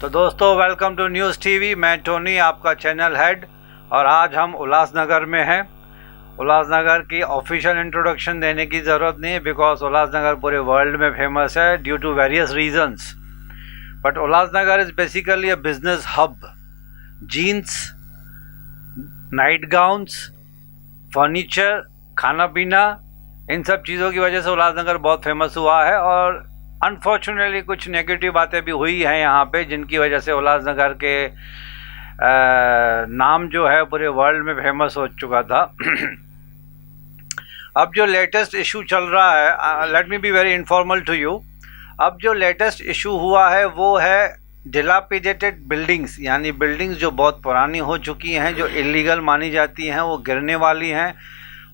तो दोस्तों welcome to news TV. मैं टोनी आपका चैनल हेड और आज हम उल्लासनगर में हैं। उल्लासनगर की ऑफिशियल इंट्रोडक्शन देने की ज़रूरत नहीं है बिकॉज उल्लासनगर पूरे वर्ल्ड में फेमस है due to various reasons. But Ulhasnagar is basically a business hub. Jeans, night gowns, furniture, खाना पीना, इन सब चीज़ों की वजह से उल्लासनगर बहुत फेमस हुआ है। और अनफॉर्चुनेटली कुछ नेगेटिव बातें भी हुई हैं यहाँ पे जिनकी वजह से उल्लासनगर के नाम जो है पूरे वर्ल्ड में फेमस हो चुका था। अब जो लेटेस्ट इशू चल रहा है, let me be very informal to you. अब जो लेटेस्ट इशू हुआ है वो है डिलापिडेटेड बिल्डिंग्स, यानी बिल्डिंग्स जो बहुत पुरानी हो चुकी हैं, जो इलीगल मानी जाती हैं, वो गिरने वाली हैं।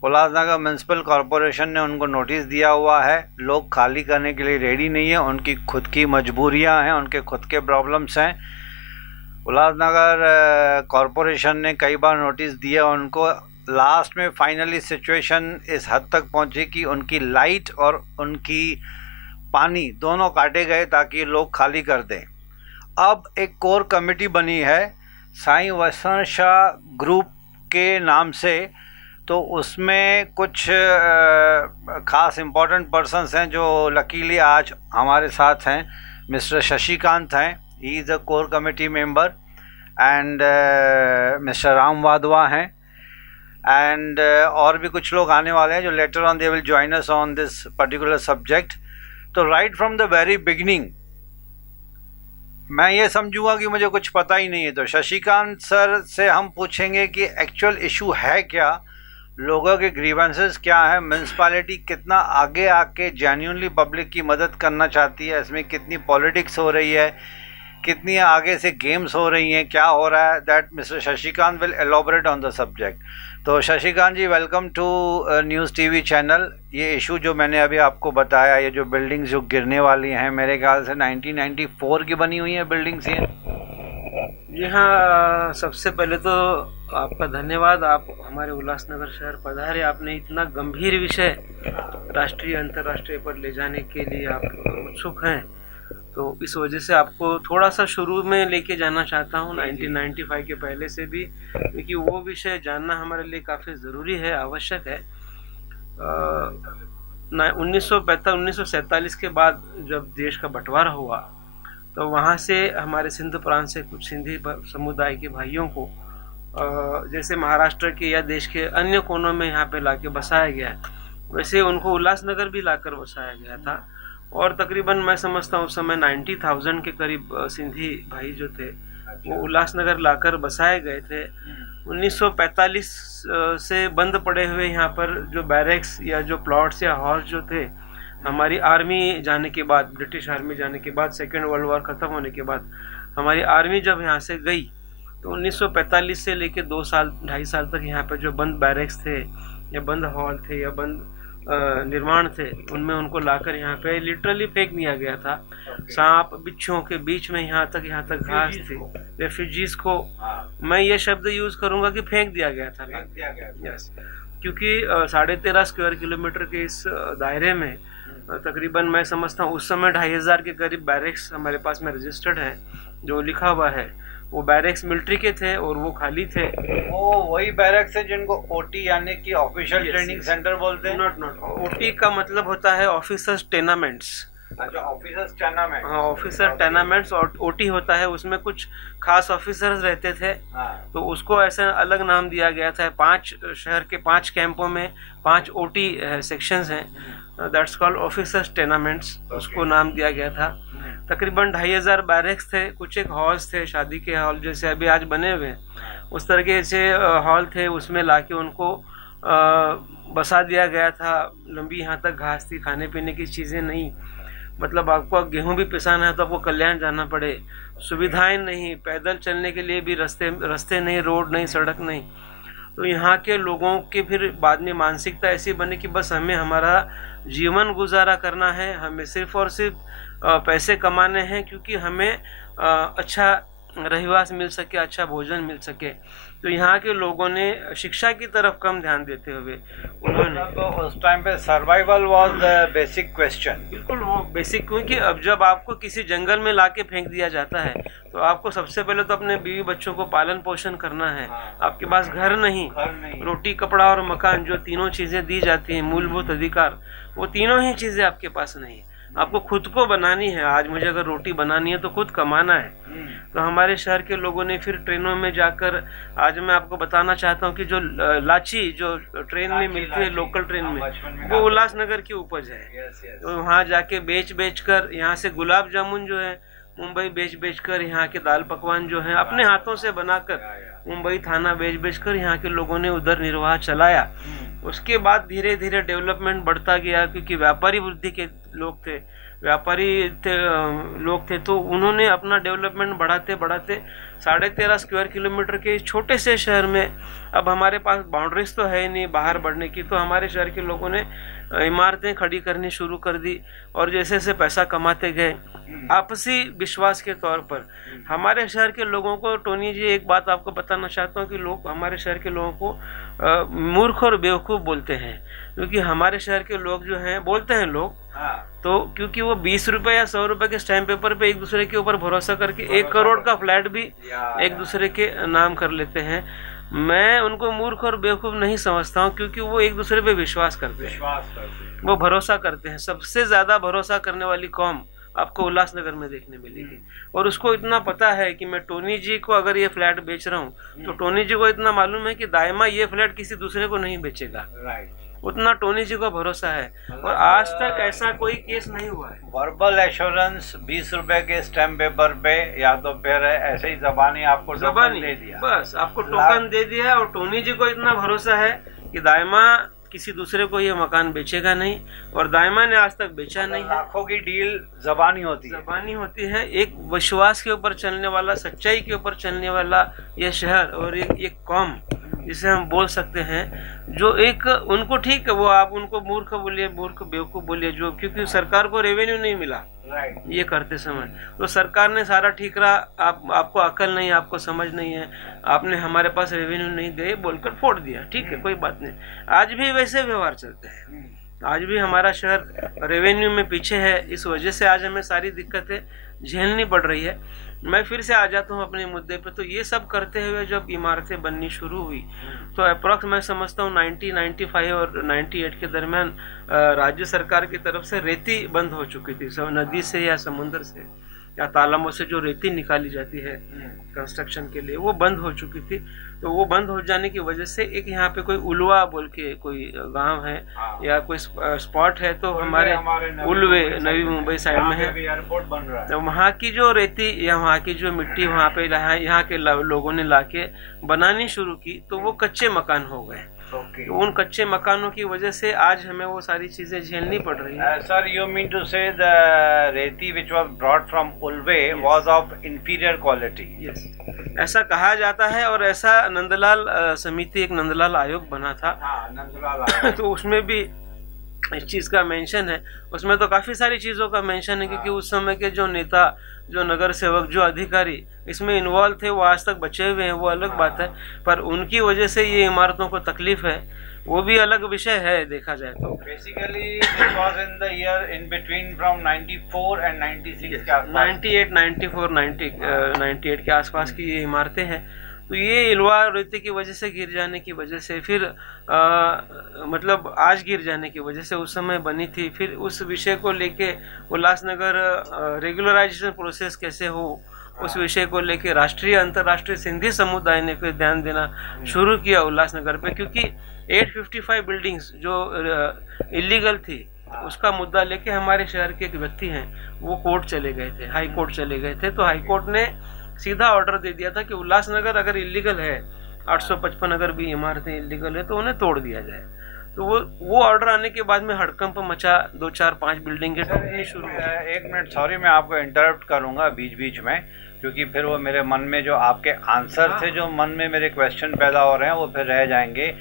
उल्लासनगर म्यूनसिपल कॉरपोरेशन ने उनको नोटिस दिया हुआ है। लोग खाली करने के लिए रेडी नहीं है, उनकी खुद की मजबूरियां हैं, उनके खुद के प्रॉब्लम्स हैं। उल्लासनगर कॉरपोरेशन ने कई बार नोटिस दिया उनको। लास्ट में फाइनली सिचुएशन इस हद तक पहुंची कि उनकी लाइट और उनकी पानी दोनों काटे गए ताकि लोग खाली कर दें। अब एक कोर कमेटी बनी है साईं वसंत शाह ग्रुप के नाम से। तो उसमें कुछ ख़ास इम्पोर्टेंट पर्सन्स हैं जो लकीली आज हमारे साथ हैं। मिस्टर शशिकांत हैं, he is a core committee member, and mister Ram Wadhwa हैं, एंड और भी कुछ लोग आने वाले हैं जो later on they will join us on this particular subject. तो right from the very beginning मैं ये समझूंगा कि मुझे कुछ पता ही नहीं है, तो शशिकांत सर से हम पूछेंगे कि एक्चुअल इशू है क्या, लोगों के ग्रीवेंसेस क्या है, म्यूनसिपैलिटी कितना आगे आके जेन्युइनली पब्लिक की मदद करना चाहती है, इसमें कितनी पॉलिटिक्स हो रही है, कितनी आगे से गेम्स हो रही हैं, क्या हो रहा है। That mister Shashikant will elaborate on the subject. तो Shashikant ji, welcome to news TV channel. ये इशू जो मैंने अभी आपको बताया, ये जो बिल्डिंग्स जो गिरने वाली हैं, मेरे ख्याल से 1994 की बनी हुई हैं बिल्डिंग्स ये। जी हाँ, सबसे पहले तो आपका धन्यवाद, आप हमारे उल्लासनगर शहर पधारे। आपने इतना गंभीर विषय राष्ट्रीय अंतर्राष्ट्रीय पर ले जाने के लिए आप उत्सुक हैं, तो इस वजह से आपको थोड़ा सा शुरू में लेके जाना चाहता हूँ 1995 के पहले से भी, क्योंकि वो विषय जानना हमारे लिए काफ़ी ज़रूरी है, आवश्यक है। 1947 के बाद जब देश का बंटवारा हुआ तो वहाँ से हमारे सिंध प्रांत से कुछ सिंधी समुदाय के भाइयों को जैसे महाराष्ट्र के या देश के अन्य कोनों में यहाँ पे लाके बसाया गया है, वैसे उनको उल्लासनगर भी लाकर बसाया गया था। और तकरीबन मैं समझता हूँ उस समय 90,000 के करीब सिंधी भाई जो थे वो उल्लासनगर लाकर बसाए गए थे। 1945 से बंद पड़े हुए यहाँ पर जो बैरक्स या जो प्लॉट्स या हॉल्स जो थे, हमारी आर्मी जाने के बाद, ब्रिटिश आर्मी जाने के बाद, सेकेंड वर्ल्ड वॉर ख़त्म होने के बाद हमारी आर्मी जब यहाँ से गई तो 1945 से लेके 2 साल 2.5 साल तक यहाँ पे जो बंद बैरक्स थे या बंद हॉल थे या बंद निर्माण थे, उनमें उनको लाकर यहाँ पे लिटरली फेंक दिया गया था। सांप बिच्छुओं के बीच में यहाँ तक घास थी। रेफ्यूजीज को मैं ये शब्द यूज़ करूँगा कि फेंक दिया गया था। यस, क्योंकि 13.5 स्क्वायर किलोमीटर के इस दायरे में तकरीबन मैं समझता हूँ उस समय 2,500 के करीब बैरक्स हमारे पास में रजिस्टर्ड है। जो लिखा हुआ है वो बैरक्स मिलिट्री के थे और वो खाली थे। वो वही बैरक्स है जिनको ओटी यानी कि ऑफिशियल ट्रेनिंग सेंटर बोलते हैं। नॉट ओटी का मतलब होता है ऑफिसर्स टेनामेंट्स। अच्छा, ऑफिसर्स टेनामेंट। हाँ, ऑफिसर टेनामेंट्स। और ओटी होता है उसमें कुछ खास ऑफिसर्स रहते थे। तो उसको ऐसा अलग नाम दिया गया था। 5 शहर के 5 कैंपों में 5 ओटी सेक्शंस हैं, दैट्स कॉल्ड ऑफिसर्स टेनामेंट्स, उसको नाम दिया गया था। तकरीबन 2,500 बैरक्स थे, कुछ एक हॉल्स थे, शादी के हॉल जैसे अभी आज बने हुए हैं, उस तरह से हॉल थे। उसमें लाके उनको बसा दिया गया था। लंबी यहाँ तक घास थी, खाने पीने की चीज़ें नहीं, मतलब आपको गेहूं भी पिसाना है तो आपको कल्याण जाना पड़े, सुविधाएं नहीं, पैदल चलने के लिए भी रास्ते नहीं, रोड नहीं, सड़क नहीं। तो यहाँ के लोगों के फिर बाद में मानसिकता ऐसी बनी कि बस हमें हमारा जीवन गुजारा करना है, हमें सिर्फ और सिर्फ पैसे कमाने हैं, क्योंकि हमें अच्छा रहवास मिल सके, अच्छा भोजन मिल सके। तो यहाँ के लोगों ने शिक्षा की तरफ कम ध्यान देते हुए उन्होंने तो उस टाइम पे survival was the basic question. बिल्कुल वो बेसिक, क्योंकि अब जब आपको किसी जंगल में लाके फेंक दिया जाता है तो आपको सबसे पहले तो अपने बीवी बच्चों को पालन पोषण करना है। आपके पास घर नहीं, रोटी कपड़ा और मकान, जो तीनों चीजें दी जाती हैं मूलभूत अधिकार, वो तीनों ही चीजें आपके पास नहीं। आपको खुद को बनानी है। आज मुझे अगर रोटी बनानी है तो खुद कमाना है। तो हमारे शहर के लोगों ने फिर ट्रेनों में जाकर, आज मैं आपको बताना चाहता हूँ कि जो लाची जो ट्रेन में मिलती है, लोकल ट्रेन में, वो उल्लासनगर की उपज है। तो वहाँ जाके बेच कर, यहाँ से गुलाब जामुन जो है मुंबई बेच कर, यहाँ के दाल पकवान जो है अपने हाथों से बनाकर मुंबई थाना बेच कर यहाँ के लोगों ने उधर निर्वाह चलाया। उसके बाद धीरे धीरे डेवलपमेंट बढ़ता गया, क्योंकि व्यापारी वृद्धि के लोग थे, लोग थे, तो उन्होंने अपना डेवलपमेंट बढ़ाते 13.5 स्क्वायर किलोमीटर के छोटे से शहर में, अब हमारे पास बाउंड्रीज तो है ही नहीं बाहर बढ़ने की, तो हमारे शहर के लोगों ने इमारतें खड़ी करनी शुरू कर दी। और जैसे जैसे पैसा कमाते गए, आपसी विश्वास के तौर पर हमारे शहर के लोगों को, टोनी जी एक बात आपको बताना चाहता हूँ कि लोग हमारे शहर के लोगों को मूर्ख और बेवकूफ़ बोलते हैं, क्योंकि हमारे शहर के लोग जो हैं, बोलते हैं लोग, तो क्योंकि वो 20 रुपए या 100 रुपए के स्टैम्प पेपर पे एक दूसरे के ऊपर भरोसा करके 1 करोड़ का फ्लैट भी एक दूसरे के नाम कर लेते हैं। मैं उनको मूर्ख और बेवकूफ नहीं समझता हूँ, क्योंकि वो एक दूसरे पे विश्वास करते हैं, वो भरोसा करते हैं। सबसे ज्यादा भरोसा करने वाली कौम आपको उल्लासनगर में देखने मिलेगी। और उसको इतना पता है कि मैं टोनी जी को अगर ये फ्लैट बेच रहा हूँ तो टोनी जी को इतना मालूम है कि दायमा ये फ्लैट किसी दूसरे को नहीं बेचेगा। उतना टोनी जी को भरोसा है, और आज तक ऐसा कोई केस नहीं हुआ है। वर्बल एश्योरेंस 20 रुपए के स्टैम्प पेपर पे, या तो फिर ऐसे ही जबानी आपको टोकन दे दिया, बस आपको टोकन दे दिया। और टोनी जी को इतना भरोसा है कि दायमा किसी दूसरे को ये मकान बेचेगा नहीं, और दायमा ने आज तक बेचा नहीं है। लाखों की डील जबानी होती है। एक विश्वास के ऊपर चलने वाला, सच्चाई के ऊपर चलने वाला ये शहर और एक कौम, जिसे हम बोल सकते हैं, जो एक उनको, ठीक है वो आप उनको मूर्ख बोलिए, मूर्ख बेवकूफ बोलिए, जो क्योंकि सरकार को रेवेन्यू नहीं मिला ये करते समय, तो सरकार ने सारा ठीक रहा, आपको अकल नहीं, आपको समझ नहीं है, आपने हमारे पास रेवेन्यू नहीं दे बोलकर फोड़ दिया। ठीक है, कोई बात नहीं। आज भी वैसे व्यवहार चलते हैं, आज भी हमारा शहर रेवेन्यू में पीछे है। इस वजह से आज हमें सारी दिक्कतें झेलनी पड़ रही है। मैं फिर से आ जाता हूँ अपने मुद्दे पे। तो ये सब करते हुए जब इमारतें बननी शुरू हुई तो अप्रॉक्स मैं समझता हूँ 1995 और 98 के दरमियान राज्य सरकार की तरफ से रेती बंद हो चुकी थी। सब नदी से या समुद्र से या तालाबों से जो रेती निकाली जाती है कंस्ट्रक्शन के लिए, वो बंद हो चुकी थी। तो वो बंद हो जाने की वजह से एक यहाँ पे कोई उलवा बोल के कोई गांव है या कोई स्पॉट है, तो हमारे उलवे नवी मुंबई साइड में है, एयरपोर्ट बन रहा है। तो वहाँ की जो रेती या वहाँ की जो मिट्टी वहाँ पे यहाँ के लोगों ने लाके बनानी शुरू की, तो वो कच्चे मकान हो गए। तो उन कच्चे मकानों की वजह से आज हमें वो सारी चीजें झेलनी पड़ रही है। सर, यू मीन टू से द रेती which was brought from Ulwe was of inferior quality? Yes, ऐसा कहा जाता है। और ऐसा नंदलाल समिति, एक नंदलाल आयोग बना था, नंदलाल आयोग तो उसमें भी इस चीज का मेंशन है। उसमें तो काफी सारी चीजों का मेंशन है, क्योंकि उस समय के जो नेता, जो नगर सेवक, जो अधिकारी इसमें इन्वॉल्व थे, वो आज तक बचे हुए हैं, वो अलग बात है। पर उनकी वजह से ये इमारतों को तकलीफ है, वो भी अलग विषय है देखा जाए तो। Basically this was in the year in between from 94 and 96 के आसपास, 98, 94, 98 के आसपास की ये इमारतें हैं। तो ये इलवा रेती की वजह से गिर जाने की वजह से, फिर मतलब आज गिर जाने की वजह से उस समय बनी थी। फिर उस विषय को लेके उल्लासनगर रेगुलराइजेशन प्रोसेस कैसे हो, उस विषय को लेके राष्ट्रीय अंतर्राष्ट्रीय सिंधी समुदाय ने फिर ध्यान देना शुरू किया उल्लासनगर पे, क्योंकि 855 बिल्डिंग्स जो इलीगल थी उसका मुद्दा लेके हमारे शहर के एक व्यक्ति हैं, वो कोर्ट चले गए थे, हाई कोर्ट चले गए थे। तो हाई कोर्ट ने सीधा ऑर्डर दे दिया था कि उल्लासनगर अगर इलीगल है, 855 अगर भी इमारतें इलीगल है, तो उन्हें तोड़ दिया जाए। तो वो ऑर्डर आने के बाद में हड़कंप मचा, 2, 4, 5 बिल्डिंगें टूटनी शुरू। एक मिनट, सॉरी मैं आपको इंटरप्ट करूंगा बीच बीच में, क्योंकि फिर वो मेरे मन में जो आपके आंसर थे, जो मन में मेरे क्वेश्चन पैदा हो रहे हैं, वो फिर रह जाएंगे।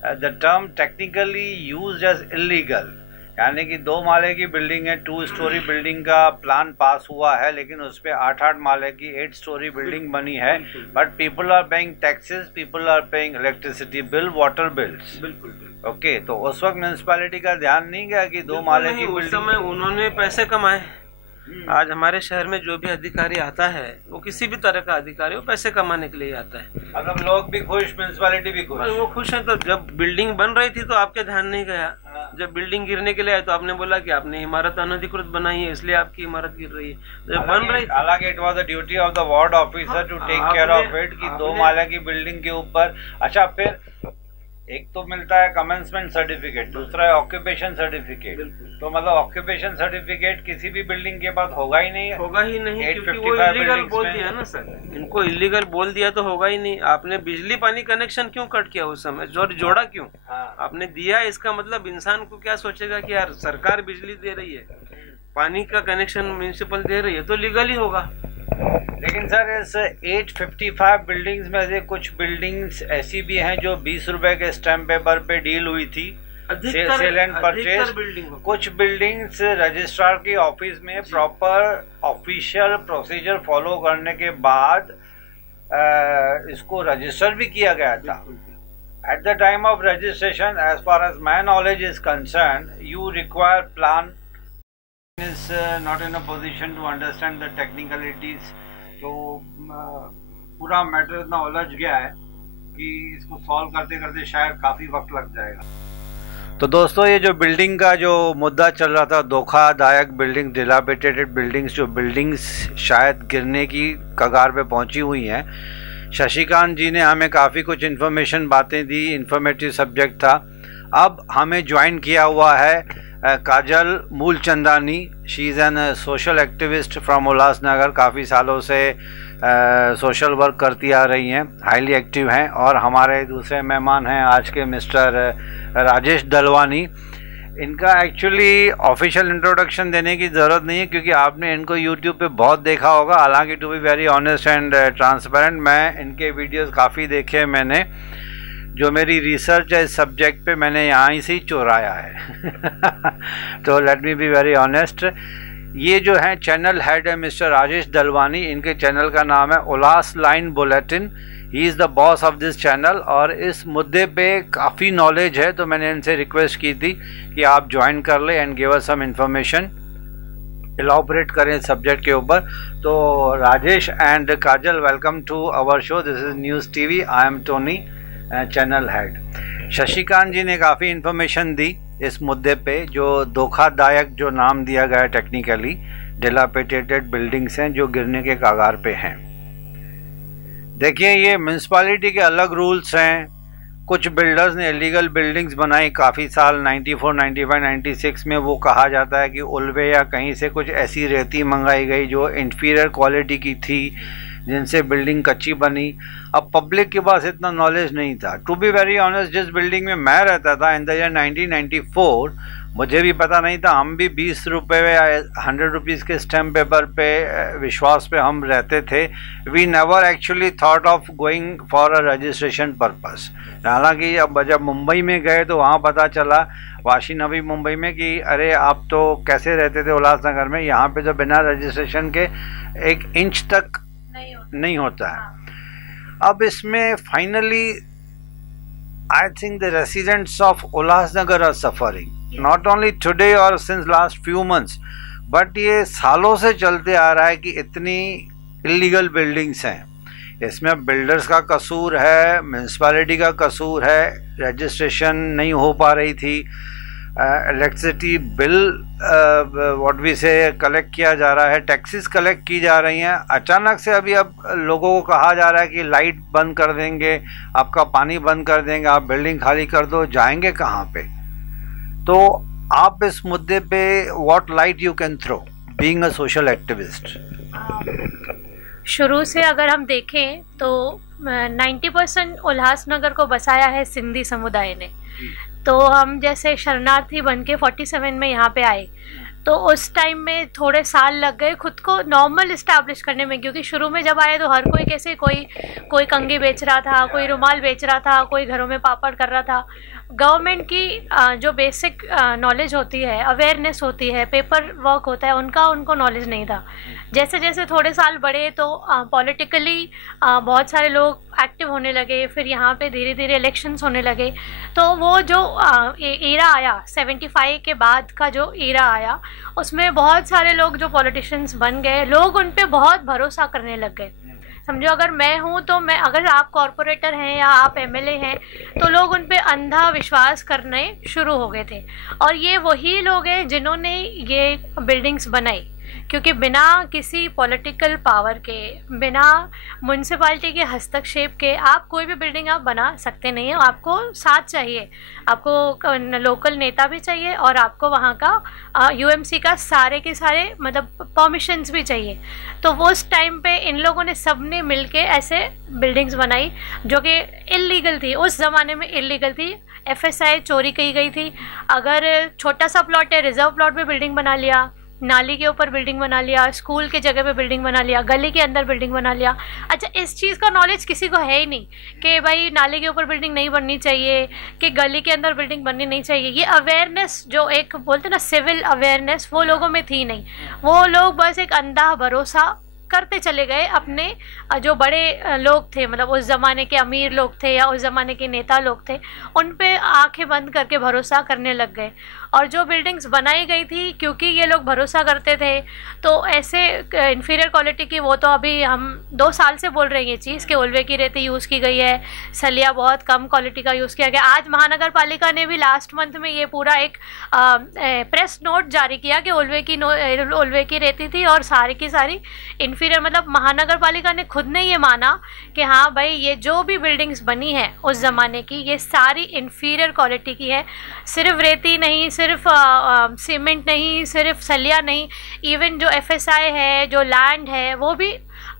The term technically used as illegal यानी कि 2 माले की बिल्डिंग है, 2 स्टोरी बिल्डिंग का प्लान पास हुआ है, लेकिन उस पे 8-8 माले की 8 स्टोरी बिल्डिंग बनी है। But people are paying taxes, people are paying electricity bill, water bills. बिल्कुल। ओके, तो उस वक्त म्यूनसिपैलिटी का ध्यान नहीं गया कि 2 माले की उस समय उन्होंने पैसे कमाए। आज हमारे शहर में जो भी अधिकारी आता है, वो किसी भी तरह का अधिकारी, वो पैसे कमाने के लिए आता है। मतलब लोग भी खुश, म्यूनसिपैलिटी भी खुश। वो खुश है। तो जब बिल्डिंग बन रही थी तो आपके ध्यान नहीं गया। जब बिल्डिंग गिरने के लिए आए तो आपने बोला कि आपने इमारत अनधिकृत बनाई है, इसलिए आपकी इमारत गिर रही है। जब बन रही, हालांकि it was the duty of the ward officer to take care of it कि 2 माले की बिल्डिंग के ऊपर। अच्छा, फिर एक तो मिलता है कमेंसमेंट सर्टिफिकेट, दूसरा है ऑक्यूपेशन सर्टिफिकेट। तो मतलब ऑक्यूपेशन सर्टिफिकेट किसी भी बिल्डिंग के बाद होगा ही नहीं, क्योंकि वो इलीगल बोल दिया ना सर। इनको इलीगल बोल दिया तो होगा ही नहीं। आपने बिजली पानी कनेक्शन क्यों कट किया उस समय, जोड़ा क्यों? आपने दिया, इसका मतलब इंसान को क्या सोचेगा कि यार सरकार बिजली दे रही है, पानी का कनेक्शन म्यूनिसिपल दे रही है, तो लीगल ही होगा। लेकिन सर इस 855 बिल्डिंग्स में से कुछ बिल्डिंग्स ऐसी भी हैं जो 20 रुपए के स्टैम्प पेपर पे डील हुई थी, सेल एंड परचेज। कुछ बिल्डिंग्स रजिस्ट्रार के ऑफिस में प्रॉपर ऑफिशियल प्रोसीजर फॉलो करने के बाद इसको रजिस्टर भी किया गया था। At the time of registration, as far as my knowledge is concern, you require plan, is not in a position to understand the technicalities। तो पूरा मैटर इतना उलझ गया है कि इसको सॉल्व करते करते शायद काफ़ी वक्त लग जाएगा। तो दोस्तों, ये जो बिल्डिंग का जो मुद्दा चल रहा था, धोखादायक बिल्डिंग, डिलापिडेटेड बिल्डिंग्स, जो बिल्डिंग्स शायद गिरने की कगार पे पहुंची हुई हैं, शशिकांत जी ने हमें काफ़ी कुछ इन्फॉर्मेशन बातें दी, इन्फॉर्मेटिव सब्जेक्ट था। अब हमें ज्वाइन किया हुआ है Kajal Mulchandani. She is an social activist from Ulhasnagar, काफ़ी सालों से सोशल वर्क करती आ रही हैं, हाईली एक्टिव हैं। और हमारे दूसरे मेहमान हैं आज के मिस्टर राजेश दलवानी। इनका एक्चुअली ऑफिशियल इंट्रोडक्शन देने की ज़रूरत नहीं है क्योंकि आपने इनको यूट्यूब पे बहुत देखा होगा। हालांकि to be very honest and transparent, मैं इनके वीडियोस काफ़ी देखे मैंने। जो मेरी रिसर्च है इस सब्जेक्ट पे मैंने यहाँ ही से ही चुराया है। तो let me be very honest, ये जो है चैनल हेड है मिस्टर राजेश दलवानी। इनके चैनल का नाम है Ulhas line bulletin. He is the boss of this channel और इस मुद्दे पे काफ़ी नॉलेज है, तो मैंने इनसे रिक्वेस्ट की थी कि आप ज्वाइन कर लें and give us some information, elaborate करें सब्जेक्ट के ऊपर। तो Rajesh and Kajal, welcome to our show. This is news TV. I am Tony, channel head. Shashikant ji ने काफ़ी इन्फॉर्मेशन दी इस मुद्दे पे, जो धोखादायक जो नाम दिया गया टेक्निकली, डिलापिडेटेड बिल्डिंग्स हैं जो गिरने के कगार पे हैं। देखिए, ये म्यूनसिपैलिटी के अलग रूल्स हैं। कुछ बिल्डर्स ने इलीगल बिल्डिंग्स बनाई काफ़ी साल, 94, 95, 96 में। वो कहा जाता है कि उल्वे या कहीं से कुछ ऐसी रेती मंगाई गई जो इंफीरियर क्वालिटी की थी, जिनसे बिल्डिंग कच्ची बनी। अब पब्लिक के पास इतना नॉलेज नहीं था। टू बी वेरी ऑनेस्ट, जिस बिल्डिंग में मैं रहता था इन द ईयर 1994, मुझे भी पता नहीं था। हम भी 20 रुपये या 100 रुपीज़ के स्टैम्प पेपर पे विश्वास पे हम रहते थे। We never actually thought of going for a registration purpose. हालांकि अब जब मुंबई में गए तो वहाँ पता चला, वाशी नवी मुंबई में, कि अरे आप तो कैसे रहते थे उल्लासनगर में, यहाँ पे तो बिना रजिस्ट्रेशन के 1 इंच तक नहीं होता है। अब इसमें finally I think the residents of Ulhasnagar are suffering, not only today और since last few months, but ये सालों से चलते आ रहा है कि इतनी इलीगल बिल्डिंग्स हैं। इसमें बिल्डर्स का कसूर है, म्यूनसिपैलिटी का कसूर है, रजिस्ट्रेशन नहीं हो पा रही थी, इलेक्ट्रिसिटी बिल व्हाट वी से कलेक्ट किया जा रहा है, टैक्सेस कलेक्ट की जा रही हैं। अचानक से अभी अब लोगों को कहा जा रहा है कि लाइट बंद कर देंगे, आपका पानी बंद कर देंगे, आप बिल्डिंग खाली कर दो। जाएंगे कहाँ पे? तो आप इस मुद्दे पे what light you can throw being a social activist? शुरू से अगर हम देखें तो 90% उल्लासनगर को बसाया है सिंधी समुदाय ने। तो हम जैसे शरणार्थी बन के 47 में यहाँ पे आए, तो उस टाइम में थोड़े साल लग गए खुद को नॉर्मल इस्टेब्लिश करने में, क्योंकि शुरू में जब आए तो हर कोई कैसे कोई कंघी बेच रहा था, कोई रुमाल बेच रहा था, कोई घरों में पापड़ कर रहा था। गवर्नमेंट की जो बेसिक नॉलेज होती है, अवेयरनेस होती है, पेपर वर्क होता है, उनको नॉलेज नहीं था। जैसे जैसे थोड़े साल बढ़े तो पॉलिटिकली बहुत सारे लोग एक्टिव होने लगे, फिर यहाँ पे धीरे धीरे इलेक्शंस होने लगे। तो वो जो एरा आया 75 के बाद का जो एरा आया, उसमें बहुत सारे लोग जो पॉलिटिशियंस बन गए, लोग उन पे बहुत भरोसा करने लग गए। समझो अगर मैं हूँ तो मैं, अगर आप कॉरपोरेटर हैं या आप एमएलए हैं, तो लोग उन पे अंधा विश्वास करने शुरू हो गए थे। और ये वही लोग हैं जिन्होंने ये बिल्डिंग्स बनाई, क्योंकि बिना किसी पॉलिटिकल पावर के, बिना म्यूनसिपैलिटी के हस्तक्षेप के आप कोई भी बिल्डिंग आप बना सकते नहीं हो। आपको साथ चाहिए, आपको लोकल नेता भी चाहिए और आपको वहाँ का यूएमसी का सारे के सारे मतलब परमिशंस भी चाहिए। तो वो उस टाइम पे इन लोगों ने सब ने मिलके ऐसे बिल्डिंग्स बनाई जो कि इल्लीगल थी, उस ज़माने में इल्लीगल थी। एफएसआई चोरी की गई थी। अगर छोटा सा प्लॉट है, रिजर्व प्लॉट पे बिल्डिंग बना लिया, नाली के ऊपर बिल्डिंग बना लिया, स्कूल के जगह पे बिल्डिंग बना लिया, गली के अंदर बिल्डिंग बना लिया। अच्छा, इस चीज़ का नॉलेज किसी को है ही नहीं कि भाई नाले के ऊपर बिल्डिंग नहीं बननी चाहिए, कि गली के अंदर बिल्डिंग बननी नहीं चाहिए। ये अवेयरनेस जो एक बोलते ना सिविल अवेयरनेस, वो लोगों में थी नहीं। वो लोग बस एक अंधा भरोसा करते चले गए। अपने जो बड़े लोग थे, मतलब उस ज़माने के अमीर लोग थे या उस ज़माने के नेता लोग थे, उन पे आंखें बंद करके भरोसा करने लग गए। और जो बिल्डिंग्स बनाई गई थी, क्योंकि ये लोग भरोसा करते थे, तो ऐसे इन्फीरियर क्वालिटी की, वो तो अभी हम 2 साल से बोल रहे हैं ये चीज़ कि उल्वे की रेती यूज़ की गई है, सलिया बहुत कम क्वालिटी का यूज़ किया गया। आज महानगर पालिका ने भी लास्ट मंथ में ये पूरा एक प्रेस नोट जारी किया कि उल्वे की रेती थी और सारी की सारी इन्फीरियर, मतलब महानगर पालिका ने खुद ने ये माना कि हाँ भाई, ये जो भी बिल्डिंग्स बनी है उस ज़माने की, ये सारी इन्फीरियर क्वालिटी की है। सिर्फ रेती नहीं, सिर्फ सीमेंट नहीं, सिर्फ सलिया नहीं, इवन जो एफएसआई है, जो लैंड है, वो भी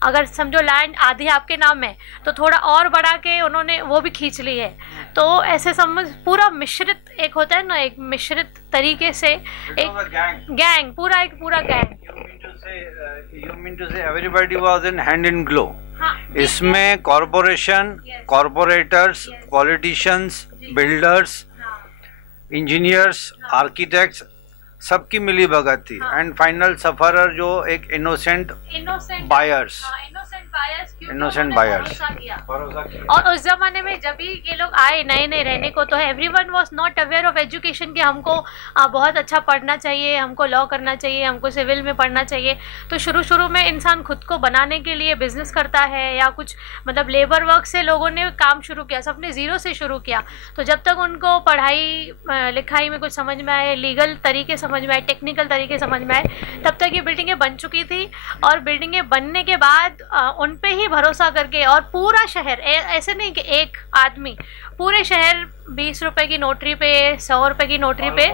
अगर समझो लैंड आधी आपके नाम है तो थोड़ा और बढ़ा के उन्होंने वो भी खींच ली है। तो ऐसे समझ पूरा मिश्रित एक होता है ना, एक मिश्रित तरीके से एक गैंग, पूरा एक पूरा gang. You mean to say everybody was in hand in glove? इसमें corporation, corporators, politicians, builders, engineers, architects, सबकी मिली भगत थी। एंड फाइनल सफरर जो एक इनोसेंट बायर्स, इनोसेंट बायर्स। और उस जमाने में जब भी ये लोग आए नए नए रहने को, तो everyone was not aware of education कि हमको बहुत अच्छा पढ़ना चाहिए, हमको लॉ करना चाहिए, हमको सिविल में पढ़ना चाहिए। तो शुरू में इंसान खुद को बनाने के लिए बिजनेस करता है या कुछ मतलब लेबर वर्क से लोगों ने काम शुरू किया, सबने ज़ीरो से शुरू किया। तो जब तक उनको पढ़ाई लिखाई में कुछ समझ में आए, लीगल तरीके समझ में आए, टेक्निकल तरीके समझ में आए, तब तक ये बिल्डिंगें बन चुकी थी। और बिल्डिंगें बनने के बाद उन पे ही भरोसा करके, और पूरा शहर, ऐसे नहीं कि एक आदमी, पूरे शहर 20 रुपए की नोटरी पे, 100 रुपए की नोटरी पे,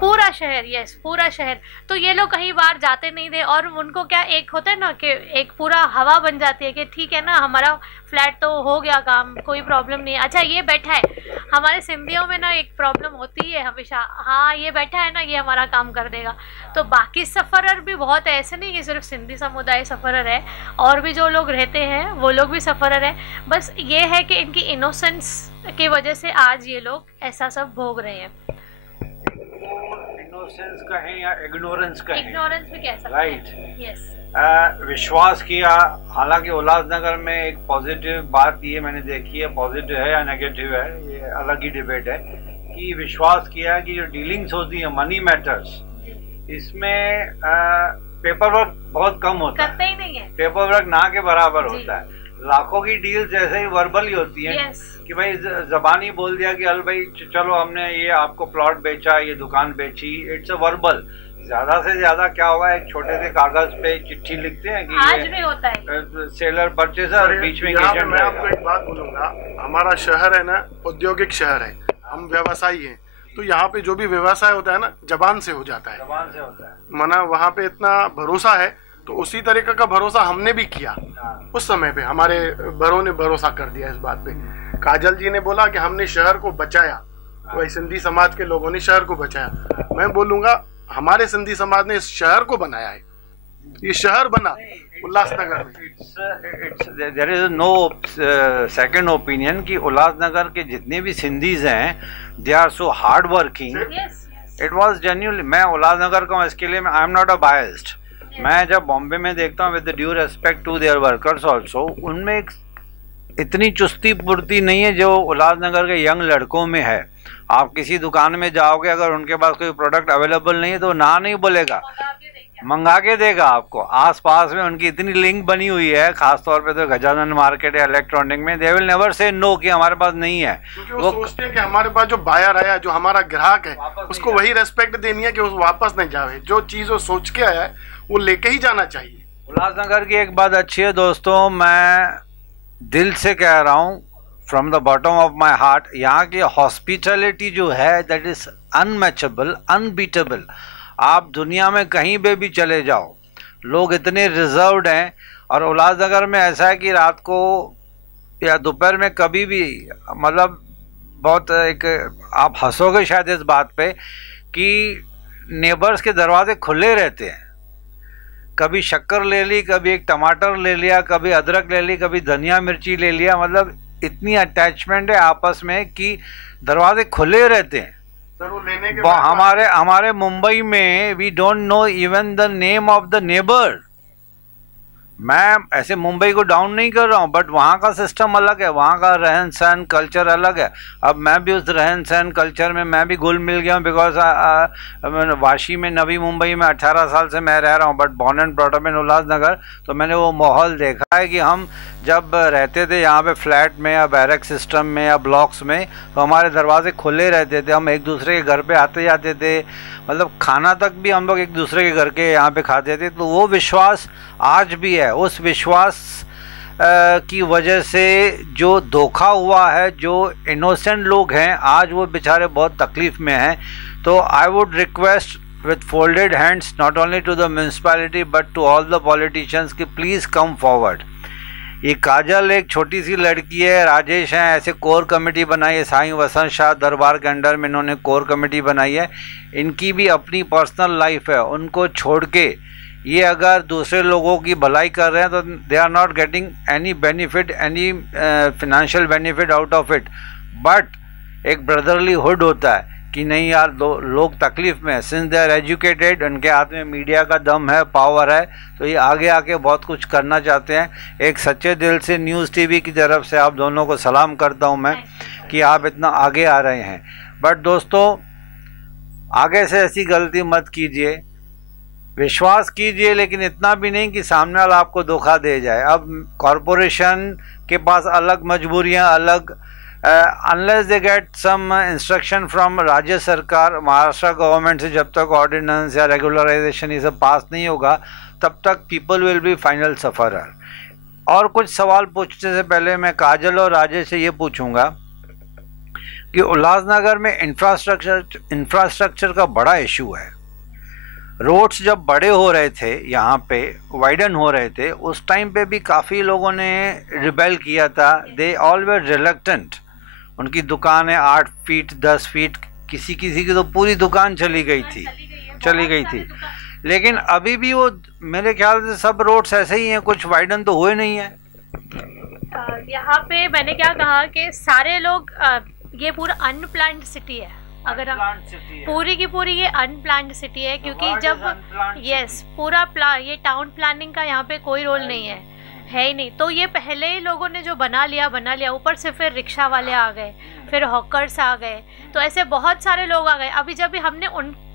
पूरा शहर, यस पूरा शहर। तो ये लोग कहीं बाहर जाते नहीं थे। और उनको क्या एक होता है ना कि एक पूरा हवा बन जाती है कि ठीक है ना, हमारा फ्लैट तो हो गया काम, कोई प्रॉब्लम नहीं है। अच्छा, ये बैठा है, हमारे सिंधियों में ना एक प्रॉब्लम होती है हमेशा, हाँ ये बैठा है ना, ये हमारा काम कर देगा। तो बाकी सफ़रर भी बहुत है, ऐसे नहीं कि सिर्फ सिंधी समुदाय सफ़रर है, और भी जो लोग रहते हैं वो लोग भी सफ़रर है। बस ये है कि इनकी इनोसेंस की वजह से आज ये लोग ऐसा सब भोग रहे हैं। इनोसेंस कहें या इग्नोरेंस कहें, इग्नोरेंस भी कह सकते हैं, राइट। यस। विश्वास किया। हालांकि उल्लासनगर में एक पॉजिटिव बात ये मैंने देखी है, पॉजिटिव है या नेगेटिव है ये अलग ही डिबेट है, कि विश्वास किया कि जो डीलिंग्स होती है मनी मैटर्स, इसमें पेपर वर्क बहुत कम होता है, करते ही नहीं है, पेपर वर्क ना के बराबर होता है। लाखों की डील्स ऐसे ही वर्बल ही होती हैं, कि भाई जबानी बोल दिया कि अल भाई चलो हमने ये आपको प्लॉट बेचा, ये दुकान बेची, इट्स अ वर्बल। ज्यादा से ज्यादा क्या होगा, एक छोटे से कागज पे चिट्ठी लिखते हैं कि आज भी होता है सेलर परचेजर, बीच में एजेंट। मैं आपको एक बात बोलूंगा, हमारा शहर है ना औद्योगिक शहर है, हम व्यवसायी हैं, तो यहाँ पे जो भी व्यवसाय होता है ना जबान से हो जाता है, जबान से होता है। माना वहाँ पे इतना भरोसा है, तो उसी तरीके का भरोसा हमने भी किया। उस समय पे हमारे बड़ों ने भरोसा कर दिया इस बात पे। काजल जी ने बोला कि हमने शहर को बचाया, वही सिंधी समाज के लोगों ने शहर को बचाया। मैं बोलूंगा हमारे सिंधी समाज ने इस शहर को बनाया है, ये शहर बना। उल्लासनगर में। There is no second opinion कि उल्लासनगर के जितने भी सिंधीज हैं they are so hard working. It was genuinely, मैं उल्लासनगर का हूँ इसके लिए I am not a biased. मैं जब बॉम्बे में देखता हूँ with the due respect to their workers also, उनमें एक इतनी चुस्ती पुर्ती नहीं है जो उल्लासनगर के यंग लड़कों में है। आप किसी दुकान में जाओगे, अगर उनके पास कोई प्रोडक्ट अवेलेबल नहीं है तो ना नहीं बोलेगा, मंगा के देगा आपको। आस पास में उनकी इतनी लिंक बनी हुई है, खासतौर पे तो गजानन मार्केट या इलेक्ट्रॉनिक में, they will never say no कि हमारे पास नहीं है। क्योंकि वो सोचते हैं कि हमारे पास जो बायर आया, जो हमारा ग्राहक है, उसको वही रेस्पेक्ट देनी है कि वो वापस नहीं जावे। जो चीज वो सोच के आया है वो लेके ही जाना चाहिए। उल्लासनगर की एक बात अच्छी है दोस्तों, मैं दिल से कह रहा हूँ, from the bottom of my heart, यहाँ की हॉस्पिटैलिटी जो है दैट इज अनमैचेबल, अनबीटेबल। आप दुनिया में कहीं पे भी चले जाओ, लोग इतने रिजर्व्ड हैं। और उल्लासनगर में ऐसा है कि रात को या दोपहर में कभी भी, मतलब बहुत एक, आप हंसोगे शायद इस बात पे कि नेबर्स के दरवाजे खुले रहते हैं। कभी शक्कर ले ली, कभी एक टमाटर ले लिया, कभी अदरक ले ली, कभी धनिया मिर्ची ले लिया। मतलब इतनी अटैचमेंट है आपस में कि दरवाजे खुले रहते हैं। हमारे मुंबई में we don't know even the name of the neighbour. मैं ऐसे मुंबई को डाउन नहीं कर रहा हूँ, बट वहाँ का सिस्टम अलग है, वहाँ का रहन सहन कल्चर अलग है। अब मैं भी उस रहन सहन कल्चर में मैं भी घुल मिल गया हूँ, बिकॉज वाशी में, नवी मुंबई में 18 साल से मैं रह रहा हूँ, but born and brought up in Ulhasnagar. तो मैंने वो माहौल देखा है कि हम जब रहते थे यहाँ पे फ्लैट में या बैरक सिस्टम में या ब्लॉक्स में, तो हमारे दरवाजे खुले रहते थे, हम एक दूसरे के घर पे आते जाते थे, मतलब खाना तक भी हम लोग एक दूसरे के घर के यहाँ पे खाते थे। तो वो विश्वास आज भी है। उस विश्वास की वजह से जो धोखा हुआ है, जो इनोसेंट लोग हैं आज वो बेचारे बहुत तकलीफ में हैं। तो I would request with folded hands not only to the municipality but to all the politicians कि please come forward। ये काजल एक छोटी सी लड़की है, राजेश हैं, ऐसे कोर कमेटी बनाई है, साईं वसंत शाह दरबार के अंडर में इन्होंने कोर कमेटी बनाई है। इनकी भी अपनी पर्सनल लाइफ है, उनको छोड़ के ये अगर दूसरे लोगों की भलाई कर रहे हैं तो they are not getting any benefit, any financial benefit out of it. But एक ब्रदरली हुड होता है कि नहीं यार, लोग तकलीफ में, सिंस दे आर एजुकेटेड, उनके हाथ में मीडिया का दम है, पावर है, तो ये आगे आके बहुत कुछ करना चाहते हैं। एक सच्चे दिल से न्यूज़ टीवी की तरफ से आप दोनों को सलाम करता हूं मैं कि आप इतना आगे आ रहे हैं। बट दोस्तों, आगे से ऐसी गलती मत कीजिए, विश्वास कीजिए, लेकिन इतना भी नहीं कि सामने वाला आपको धोखा दे जाए। अब कॉरपोरेशन के पास अलग मजबूरियां, अलग unless they get some instruction from राज्य सरकार, महाराष्ट्र गवर्नमेंट से जब तक ऑर्डिनेंस या रेगुलराइजेशन ये सब पास नहीं होगा तब तक people will be final sufferer. और कुछ सवाल पूछने से पहले मैं काजल और राजेश से ये पूछूंगा कि उल्लासनगर में इंफ्रास्ट्रक्चर का बड़ा इशू है। रोड्स जब बड़े हो रहे थे, यहाँ पे वाइडन हो रहे थे, उस टाइम पे भी काफ़ी लोगों ने रिबेल किया था। They all were reluctant. उनकी दुकानें 8 फीट 10 फीट, किसी किसी की तो पूरी दुकान चली गई थी। लेकिन अभी भी वो मेरे ख्याल से सब रोड्स ऐसे ही हैं, कुछ वाइडन तो हुए नहीं है। यहाँ पे मैंने क्या कहा कि सारे लोग, ये पूरा अनप्लान्ड सिटी है। अगर पूरी की पूरी ये अनप्लान्ड सिटी है, क्योंकि जब पूरा ये टाउन प्लानिंग का यहाँ पे कोई रोल नहीं है ही नहीं। तो ये पहले ही लोगों ने जो बना लिया, ऊपर से फिर रिक्शा वाले आ गए, फिर हॉकर्स आ गए, तो ऐसे बहुत सारे लोग आ गए। अभी जब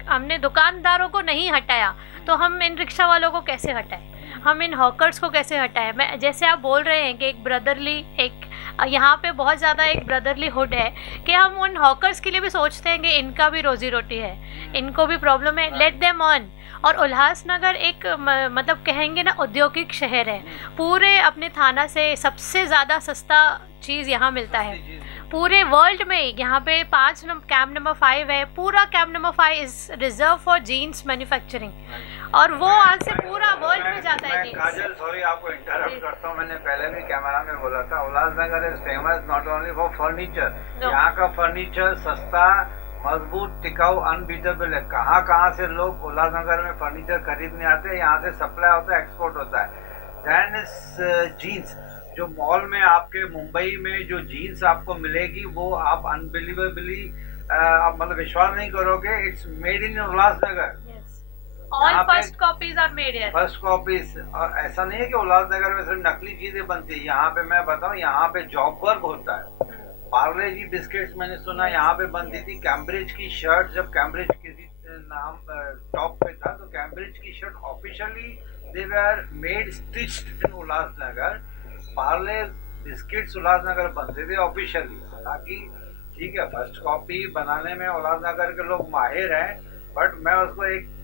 हमने दुकानदारों को नहीं हटाया तो हम इन रिक्शा वालों को कैसे हटाएं, हम इन हॉकर्स को कैसे हटाएं। मैं जैसे आप बोल रहे हैं कि एक ब्रदरली, एक यहाँ पे बहुत ज़्यादा एक ब्रदरली हुड है कि हम उन हॉकर्स के लिए भी सोचते हैं कि इनका भी रोजी रोटी है, इनको भी प्रॉब्लम है, लेट देम अर्न। और उल्लासनगर एक मतलब कहेंगे ना औद्योगिक शहर है। पूरे अपने थाना से सबसे ज़्यादा सस्ता चीज़ यहाँ मिलता है पूरे वर्ल्ड में। यहाँ पे कैंप नंबर 5 है, पूरा camp number 5 is reserve for jeans manufacturing, और वो आज से पूरा वर्ल्ड में जाता है। काजल, सॉरी आपको इंटरप्ट करता हूँ, मैंने पहले भी कैमरा में बोला था, Ulhasnagar is famous not only for furniture. यहाँ का फर्नीचर सस्ता, मजबूत, टिकाऊ, अनबीटेबल है। कहाँ से लोग उल्लासनगर में फर्नीचर खरीदने आते हैं, यहाँ से सप्लाई होता है, एक्सपोर्ट होता है। Then is jeans. जो मॉल में आपके मुंबई में जो जीन्स आपको मिलेगी वो आप अनबिलीवेबली आप मतलब विश्वास नहीं करोगे, it's made in Ulhasnagar. All first copies are made here. First copies. और ऐसा नहीं है कि उल्लासनगर में सिर्फ नकली चीजें बनती है, यहाँ पे मैं बताऊँ यहाँ पे जॉब वर्क होता है। पार्ले जी बिस्किट्स मैंने सुना यहाँ पे बनती थी। कैम्ब्रिज की शर्ट, जब कैम्ब्रिज किसी नाम टॉप पे था तो कैम्ब्रिज की shirt officially they were made stitched in Ulhasnagar. Parle biscuits Ulhasnagar बनते थे ऑफिशियली। हालांकि ठीक है, फर्स्ट कॉपी बनाने में उल्लासनगर के लोग माहिर हैं, बट मैं उसको एक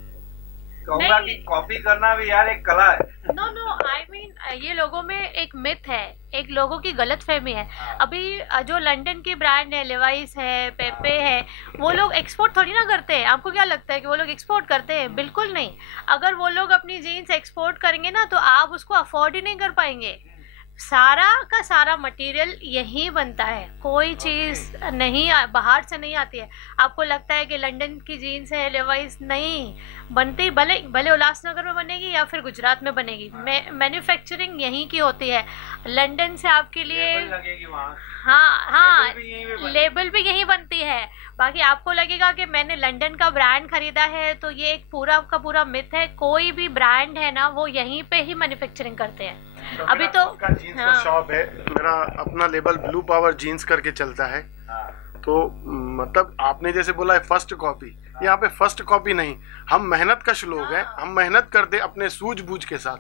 कहूँगा कि कॉपी करना भी यार एक कला है। नो आई मीन ये लोगों में एक मिथ है, एक लोगों की गलतफहमी है। अभी जो लंदन की ब्रांड है, लेवाइस है, पेपे है, वो लोग एक्सपोर्ट थोड़ी ना करते हैं। आपको क्या लगता है कि वो लोग एक्सपोर्ट करते हैं? बिल्कुल नहीं। अगर वो लोग अपनी जीन्स एक्सपोर्ट करेंगे ना तो आप उसको अफोर्ड ही नहीं कर पाएंगे। सारा का सारा मटेरियल यहीं बनता है, कोई चीज़ नहीं बाहर से नहीं आती है। आपको लगता है कि लंदन की जीन्स है, लेवाइस नहीं बनती, भले भले उल्लासनगर में बनेगी या फिर गुजरात में बनेगी, मैन्युफैक्चरिंग यहीं की होती है। लंदन से आपके लिए हाँ लेबल भी यहीं बनती है। बाकी आपको लगेगा कि मैंने लंदन का ब्रांड खरीदा है, तो ये एक पूरा का पूरा मिथ है। कोई भी ब्रांड है ना वो यहीं पे ही मैन्युफैक्चरिंग करते हैं। अभी तो जीन्स का शॉप है मेरा, अपना लेबल ब्लू पावर जीन्स करके चलता है। तो मतलब आपने जैसे बोला है फर्स्ट कॉपी, यहाँ पे फर्स्ट कॉपी नहीं, हम मेहनत कश लोग हैं। हम मेहनत करते अपने सूझबूझ के साथ,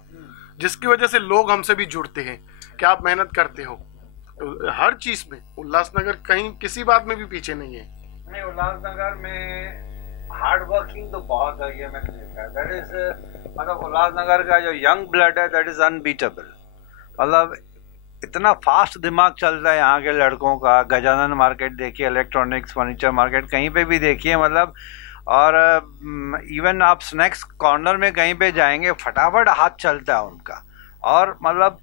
जिसकी वजह से लोग हमसे भी जुड़ते हैं कि आप मेहनत करते हो। तो हर चीज में उल्लासनगर कहीं किसी बात में भी पीछे नहीं है। नहीं, उल्लासनगर में हार्ड वर्किंग तो बहुत है, ये मैंने देखा। दैट इज मतलब उल्लासनगर का जो यंग ब्लड है दैट इज अनबीटेबल। मतलब इतना फास्ट दिमाग चलता है यहाँ के लड़कों का। गजानन मार्केट देखिए, इलेक्ट्रॉनिक्स फर्नीचर मार्केट कहीं पे भी देखिए मतलब। और इवन आप स्नैक्स कॉर्नर में कहीं पे जाएंगे फटाफट हाथ चलता है उनका। और मतलब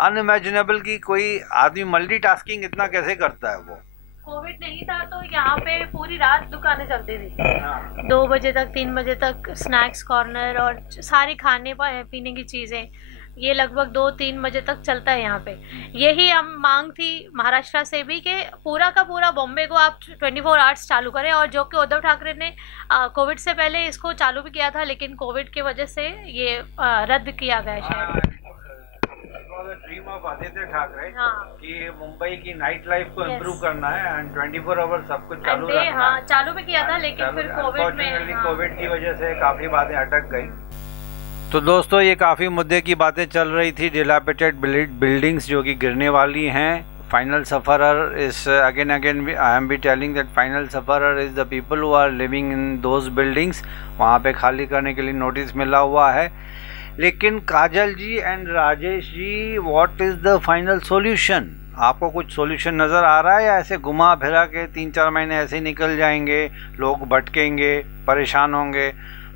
अनइमेजिनेबल कि कोई आदमी मल्टीटास्किंग इतना कैसे करता है वो। कोविड नहीं था तो यहाँ पे पूरी रात दुकानें चलती थी, 2 बजे तक 3 बजे तक स्नैक्स कॉर्नर और सारी खाने पीने की चीज़ें, ये लगभग 2-3 बजे तक चलता है यहाँ पे। यही हम मांग थी महाराष्ट्र से भी कि पूरा का पूरा बॉम्बे को आप 24 आवर्स चालू करें, और जो कि उद्धव ठाकरे ने कोविड से पहले इसको चालू भी किया था, लेकिन कोविड की वजह से ये रद्द किया गया शायद। ड्रीम ऑफ आदित्य ठाकरे कि मुंबई की नाइट लाइफ को इम्प्रूव करना है एंड 24 आवर सब कुछ चालू रखना है। हाँ, चालू भी किया था, लेकिन फिर कोविड की वजह से काफी बातें अटक गई। तो दोस्तों ये काफ़ी मुद्दे की बातें चल रही थी। डिलापिटेड बिल्डिंग्स जो कि गिरने वाली हैं। Final sufferer is again I am be telling that final sufferer is the people who are living in those buildings. वहाँ पे खाली करने के लिए नोटिस मिला हुआ है। लेकिन Kajal ji and Rajesh ji, what is the final solution? आपको कुछ सॉल्यूशन नज़र आ रहा है या ऐसे घुमा फिरा के 3-4 महीने ऐसे ही निकल जाएंगे, लोग भटकेंगे, परेशान होंगे,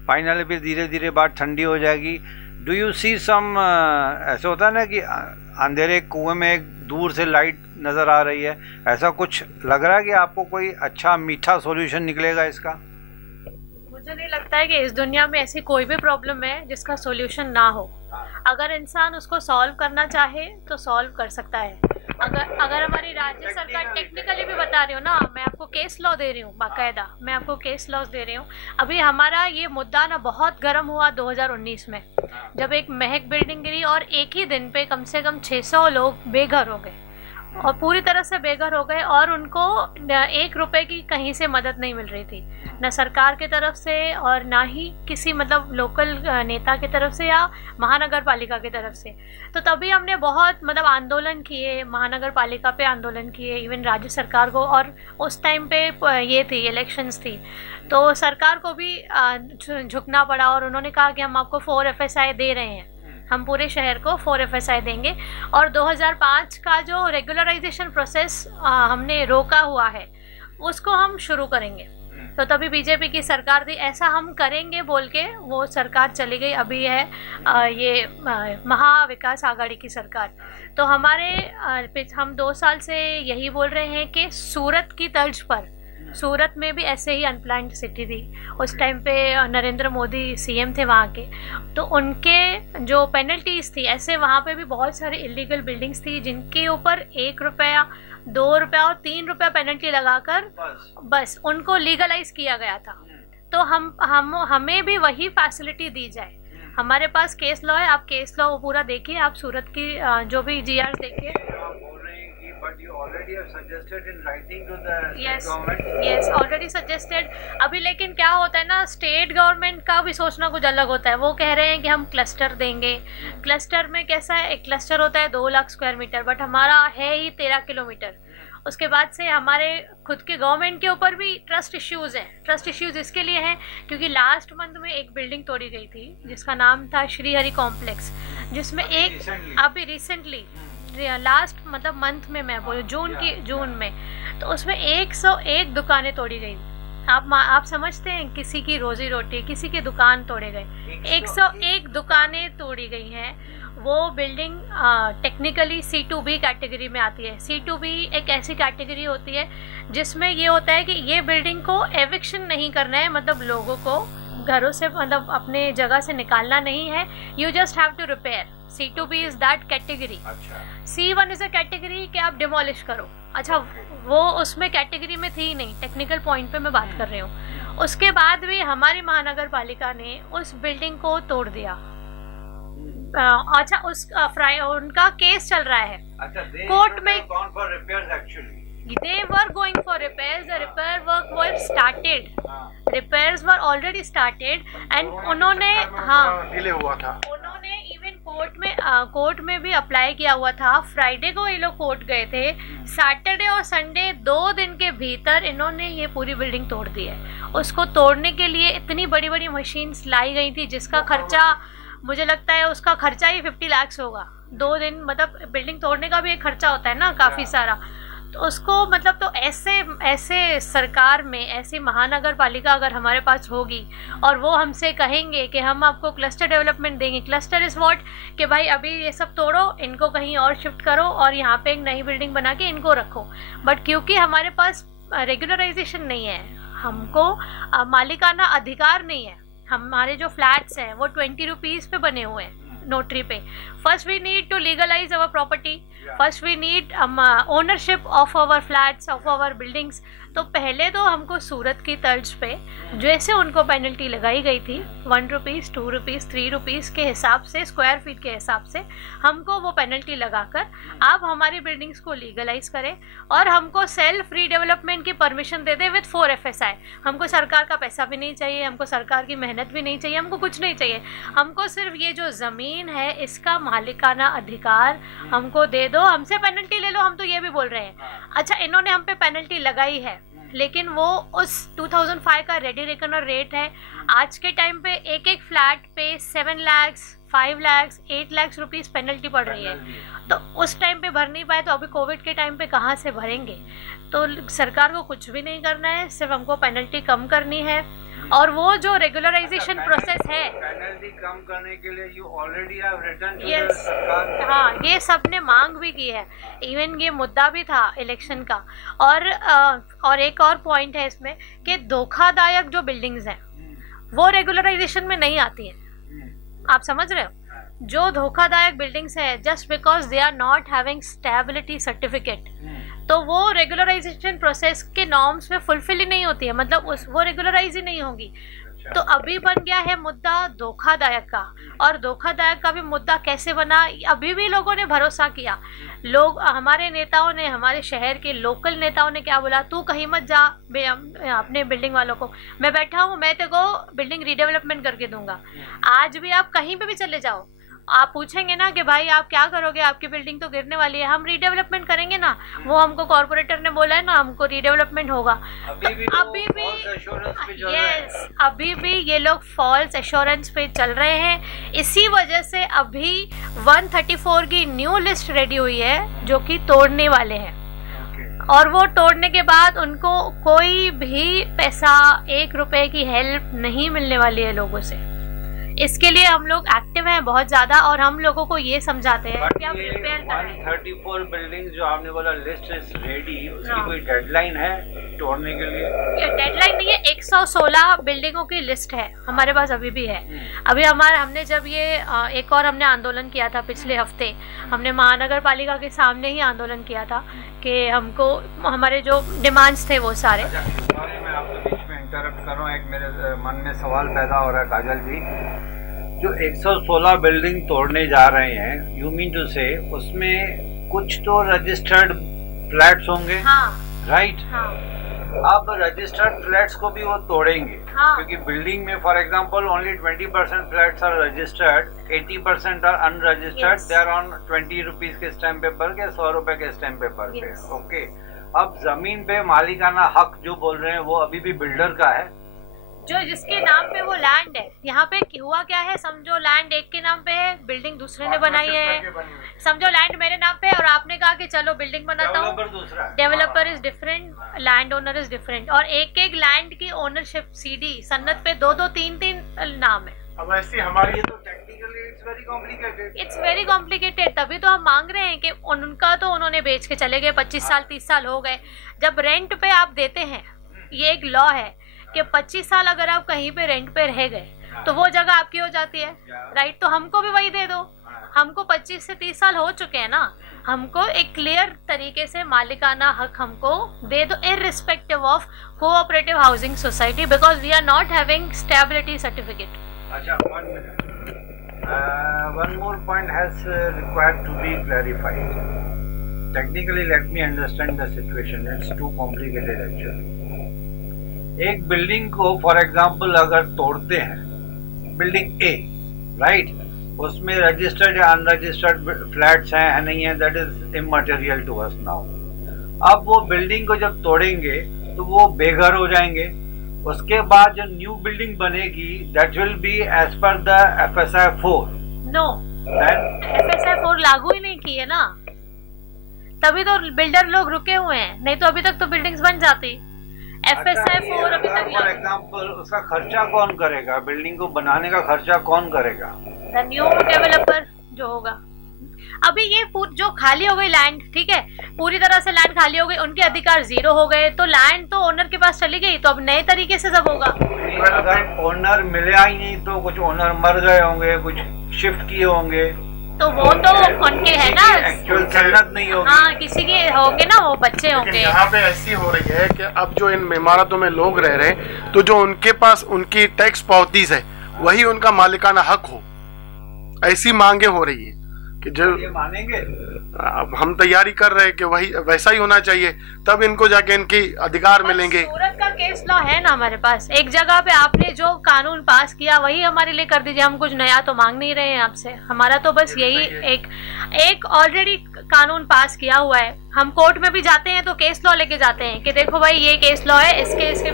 फाइनली फिर धीरे धीरे बात ठंडी हो जाएगी? डू यू सी सम ऐसा होता है ना कि अंधेरे कुएं में एक दूर से लाइट नज़र आ रही है, ऐसा कुछ लग रहा है कि आपको कोई अच्छा मीठा सॉल्यूशन निकलेगा इसका? मुझे नहीं लगता है कि इस दुनिया में ऐसी कोई भी प्रॉब्लम है जिसका सॉल्यूशन ना हो। अगर इंसान उसको सॉल्व करना चाहे तो सॉल्व कर सकता है। अगर हमारी राज्य सरकार, टेक्निकली भी बता रही हूँ ना, मैं आपको केस लॉ दे रही हूँ, बाकायदा मैं आपको केस लॉ दे रही हूँ। अभी हमारा ये मुद्दा ना बहुत गर्म हुआ 2019 में, जब एक महक बिल्डिंग गिरी और एक ही दिन पे कम से कम 600 लोग बेघर हो गए, और पूरी तरह से बेघर हो गए, और उनको 1 रुपए की कहीं से मदद नहीं मिल रही थी, न सरकार की तरफ से और ना ही किसी मतलब लोकल नेता की तरफ से या महानगर पालिका की तरफ से। तो तभी हमने बहुत मतलब आंदोलन किए, महानगर पालिका पे आंदोलन किए, इवन राज्य सरकार को, और उस टाइम पे ये थी इलेक्शंस थी, तो सरकार को भी झुकना पड़ा, और उन्होंने कहा कि हम आपको 4 FSI दे रहे हैं, हम पूरे शहर को 4 FSI देंगे, और 2005 का जो रेगुलराइजेशन प्रोसेस हमने रोका हुआ है उसको हम शुरू करेंगे। तो तभी बीजेपी की सरकार थी, ऐसा हम करेंगे बोल के वो सरकार चली गई। अभी है ये महाविकास आघाड़ी की सरकार। तो हम 2 साल से यही बोल रहे हैं कि सूरत की तर्ज पर सूरत में भी ऐसे ही अनप्लान्ड सिटी थी। उस टाइम पे नरेंद्र मोदी सीएम थे वहाँ के, तो उनके जो पेनल्टीज थी, ऐसे वहाँ पे भी बहुत सारे इलीगल बिल्डिंग्स थी जिनके ऊपर 1 रुपया, 2 रुपया और 3 रुपया पेनल्टी लगाकर बस उनको लीगलाइज किया गया था। तो हमें भी वही फैसिलिटी दी जाए। हमारे पास केस लॉ है, आप केस लॉ पूरा देखिए, आप सूरत की जो भी GR देखिए। Yes, already suggested. अभी लेकिन क्या होता है ना, स्टेट गवर्नमेंट का भी सोचना कुछ अलग होता है। वो कह रहे हैं कि हम क्लस्टर देंगे। क्लस्टर में कैसा है, एक क्लस्टर होता है 2 लाख स्क्वायर मीटर, बट हमारा है ही 13 किलोमीटर। उसके बाद से हमारे खुद के गवर्नमेंट के ऊपर भी ट्रस्ट इश्यूज़ हैं। ट्रस्ट इश्यूज़ इसके लिए हैं क्योंकि लास्ट मंथ में एक बिल्डिंग तोड़ी गई थी जिसका नाम था श्री हरि कॉम्प्लेक्स, जिसमें अभी रिसेंटली लास्ट मतलब मंथ में, मैं बोलूँ जून में, तो उसमें 101 दुकानें तोड़ी गई। आप समझते हैं, किसी की रोजी रोटी, किसी की दुकान तोड़े गए। 101 दुकानें तोड़ी गई हैं। वो बिल्डिंग टेक्निकली C2B कैटेगरी में आती है। C2B एक ऐसी कैटेगरी होती है जिसमें ये होता है कि ये बिल्डिंग को एविक्शन नहीं करना है, मतलब लोगों को घरों से, मतलब अपने जगह से निकालना नहीं है। You just have to repair. C2B is that category. C1 is a category कि आप डिमोलिश करो। अच्छा, वो उसमें कैटेगरी में थी नहीं, टेक्निकल पॉइंट पे मैं बात कर रही हूँ। उसके बाद भी हमारी महानगर पालिका ने उस बिल्डिंग को तोड़ दिया। अच्छा, उनका केस चल रहा है कोर्ट में। They were going for repairs. The repair work was started. Repairs were already started and उन्होंने डिले हुआ था। उन्होंने इवन कोर्ट में भी अप्लाई किया हुआ था। फ्राइडे को ये लोग कोर्ट गए थे। सैटरडे और संडे 2 दिन के भीतर इन्होंने ये पूरी बिल्डिंग तोड़ दी है। उसको तोड़ने के लिए इतनी बड़ी बड़ी मशीन्स लाई गई थी जिसका खर्चा, मुझे लगता है उसका खर्चा ही 50 लाख होगा। 2 दिन, मतलब बिल्डिंग तोड़ने का भी एक खर्चा होता है ना काफ़ी सारा। तो उसको मतलब, तो ऐसे सरकार में ऐसी महानगर पालिका अगर हमारे पास होगी और वो हमसे कहेंगे कि हम आपको क्लस्टर डेवलपमेंट देंगे। क्लस्टर इज़ व्हाट, कि भाई अभी ये सब तोड़ो, इनको कहीं और शिफ्ट करो और यहाँ पे एक नई बिल्डिंग बना के इनको रखो। बट क्योंकि हमारे पास रेगुलराइजेशन नहीं है, हमको मालिकाना अधिकार नहीं है। हमारे जो फ्लैट्स हैं वो 20 रुपीज़ पे बने हुए हैं नोटरी पे। First we need to legalise our property, first we need ownership of our flats, of our buildings. तो पहले तो हमको सूरत की तर्ज पे जैसे उनको पेनल्टी लगाई गई थी 1 रुपीज़, 2 रुपीज़, 3 रुपीज़ के हिसाब से, स्क्वायर फीट के हिसाब से, हमको वो पेनल्टी लगाकर आप हमारी बिल्डिंग्स को लीगलाइज करें और हमको सेल्फ रीडेवलपमेंट की permission they they with 4 FSI। हमको सरकार का पैसा भी नहीं चाहिए, हमको सरकार की मेहनत भी नहीं चाहिए, हमको कुछ नहीं चाहिए। हमको सिर्फ ये जो ज़मीन है इसका मालिकाना अधिकार हमको दे दो। हमसे पेनल्टी ले लो, हम तो ये भी बोल रहे हैं। अच्छा, इन्होंने हम पे पेनल्टी लगाई है लेकिन वो उस 2005 का रेडी रेकनर रेट है। आज के टाइम पे एक फ्लैट पे 7 लाख, 5 लाख, 8 लाख रुपीज़ पेनल्टी पड़ रही है। तो उस टाइम पे भर नहीं पाए तो अभी कोविड के टाइम पे कहाँ से भरेंगे। तो सरकार को कुछ भी नहीं करना है, सिर्फ हमको पेनल्टी कम करनी है। और वो जो रेगुलराइजेशन प्रोसेस है, पेनल्टी कम करने के लिए you already have written to the सरकार। हाँ, ये सब ने मांग भी की है। इवन ये मुद्दा भी था इलेक्शन का। और एक और पॉइंट है इसमें कि धोखादायक जो बिल्डिंग्स हैं वो रेगुलराइजेशन में नहीं आती हैं। आप समझ रहे हो, जो धोखादायक बिल्डिंग्स है just because they are not having stability certificate, तो वो रेगुलराइजेशन प्रोसेस के नॉर्म्स में फुलफिल ही नहीं होती है, मतलब वो रेगुलराइज ही नहीं होगी। तो अभी बन गया है मुद्दा धोखादायक का। और धोखादायक का भी मुद्दा कैसे बना, अभी भी लोगों ने भरोसा किया। लोग, हमारे नेताओं ने, हमारे शहर के लोकल नेताओं ने क्या बोला, तू कहीं मत जा अपने बिल्डिंग वालों को, मैं बैठा हूँ, मैं तेरे को बिल्डिंग रीडेवलपमेंट करके दूंगा। आज भी आप कहीं पे भी चले जाओ, आप पूछेंगे ना कि भाई आप क्या करोगे, आपकी बिल्डिंग तो गिरने वाली है, हम रीडेवलपमेंट करेंगे ना। वो हमको कॉर्पोरेटर ने बोला है ना, हमको रीडेवलपमेंट होगा। अभी भी ये लोग फॉल्स एश्योरेंस पे चल रहे हैं। इसी वजह से अभी 134 की न्यू लिस्ट रेडी हुई है जो कि तोड़ने वाले हैं। और वो तोड़ने के बाद उनको कोई भी पैसा, 1 रुपए की हेल्प नहीं मिलने वाली है लोगों से। इसके लिए हम लोग एक्टिव हैं बहुत ज़्यादा, और हम लोगों को ये समझाते हैं कि आप रिपेयर करें। 134 बिल्डिंग जो आपने बोला लिस्ट इज रेडी, उसकी कोई डेडलाइन है तोड़ने के लिए? ये डेडलाइन नहीं है, 116 बिल्डिंगों की लिस्ट है हमारे पास अभी भी है। अभी हमने जब ये एक और हमने आंदोलन किया था पिछले हफ्ते, हमने महानगर पालिका के सामने ही आंदोलन किया था कि हमको हमारे जो डिमांड्स थे वो सारे। मैं आपको बीच में इंटरप्ट कर रहा हूँ, एक मेरे मन में सवाल पैदा हो रहा है काजल जी, जो 116 बिल्डिंग तोड़ने जा रहे हैं, यू मीन टू से उसमें कुछ तो रजिस्टर्ड फ्लैट्स होंगे? हाँ, राइट। हाँ। अब रजिस्टर्ड फ्लैट्स को भी वो तोड़ेंगे? हाँ। क्योंकि बिल्डिंग में for example only 20% flats are registered, 80% are unregistered, they are on 20 rupees के स्टैम्प पेपर के, 100 रुपए के स्टैम्प पेपर पे। ओके, अब जमीन पे मालिकाना हक जो बोल रहे हैं वो अभी भी बिल्डर का है, जो जिसके नाम पे वो लैंड है। यहाँ पे हुआ क्या है, समझो लैंड एक के नाम पे है, बिल्डिंग दूसरे ने बनाई है। समझो लैंड मेरे नाम पे है और आपने कहा कि चलो बिल्डिंग बनाता हूँ, developer is different, land owner is different, और एक एक लैंड की ओनरशिप सीडी सन्नत पे 2-2, 3-3 नाम है। अब ऐसी हमारी तो टेक्निकली इट्स वेरी कॉम्प्लिकेटेड। तभी तो हम मांग रहे हैं कि उनका तो उन्होंने बेच के चले गए, 25 साल 30 साल हो गए। जब रेंट पे आप देते हैं, ये एक लॉ है कि 25 साल अगर आप कहीं पे रेंट पे रह गए तो वो जगह आपकी हो जाती है, राइट। तो हमको भी वही दे दो, हमको 25 से 30 साल हो चुके हैं ना, हमको एक क्लियर तरीके से मालिकाना हक हमको दे दो, irrespective of cooperative housing society, because we are not having stability certificate. अच्छा, one more point has required to be clarified. Technically, let me understand the situation. It's too complicated actually. एक building को for example अगर तोड़ते हैं, building A, right, उसमें registered या unregistered flats हैं है नहीं है, that is immaterial to us now. अब वो बिल्डिंग को जब तोड़ेंगे तो वो बेघर हो जाएंगे, उसके बाद जो न्यू बिल्डिंग बनेगी that will be as per the FSI 4। No, FSI 4 लागू ही नहीं की है ना, तभी तो बिल्डर लोग रुके हुए हैं, नहीं तो अभी तक तो बिल्डिंग्स बन जाती। FSI 4 अभी तक फॉर एग्जाम्पल उसका खर्चा कौन करेगा, बिल्डिंग को बनाने का खर्चा कौन करेगा? द न्यू डेवलपर जो होगा। अभी ये जो खाली हो गई लैंड, ठीक है, पूरी तरह से लैंड खाली हो गई, उनके अधिकार 0 हो गए, तो लैंड तो ओनर के पास चली गई, तो अब नए तरीके से सब होगा। अगर ओनर मिला ही नहीं तो कुछ ओनर मर गए होंगे, कुछ शिफ्ट किए होंगे, तो वो तो उनके है ना, एक्चुअल सन्नत नहीं होगी। हाँ, किसी के होंगे ना, वो बच्चे होंगे। यहाँ पे ऐसी हो रही है कि अब जो इन इमारतों में लोग रह रहे हैं, तो जो उनके पास उनकी टैक्स पावतीज है वही उनका मालिकाना हक हो, ऐसी मांगे हो रही है कि जो ये मानेंगे। अब हम तैयारी कर रहे हैं कि वही वैसा ही होना चाहिए, तब इनको जाके इनके अधिकार मिलेंगे। सूरत का केस लॉ है ना हमारे पास, एक जगह पे आपने जो कानून पास किया वही हमारे लिए कर दीजिए, हम कुछ नया तो मांग नहीं रहे हैं आपसे, हमारा तो बस यही एक ऑलरेडी कानून पास किया हुआ है। हम कोर्ट में भी जाते हैं तो केस लॉ लेके जाते हैं कि देखो भाई ये केस लॉ है, इसके हिसाब से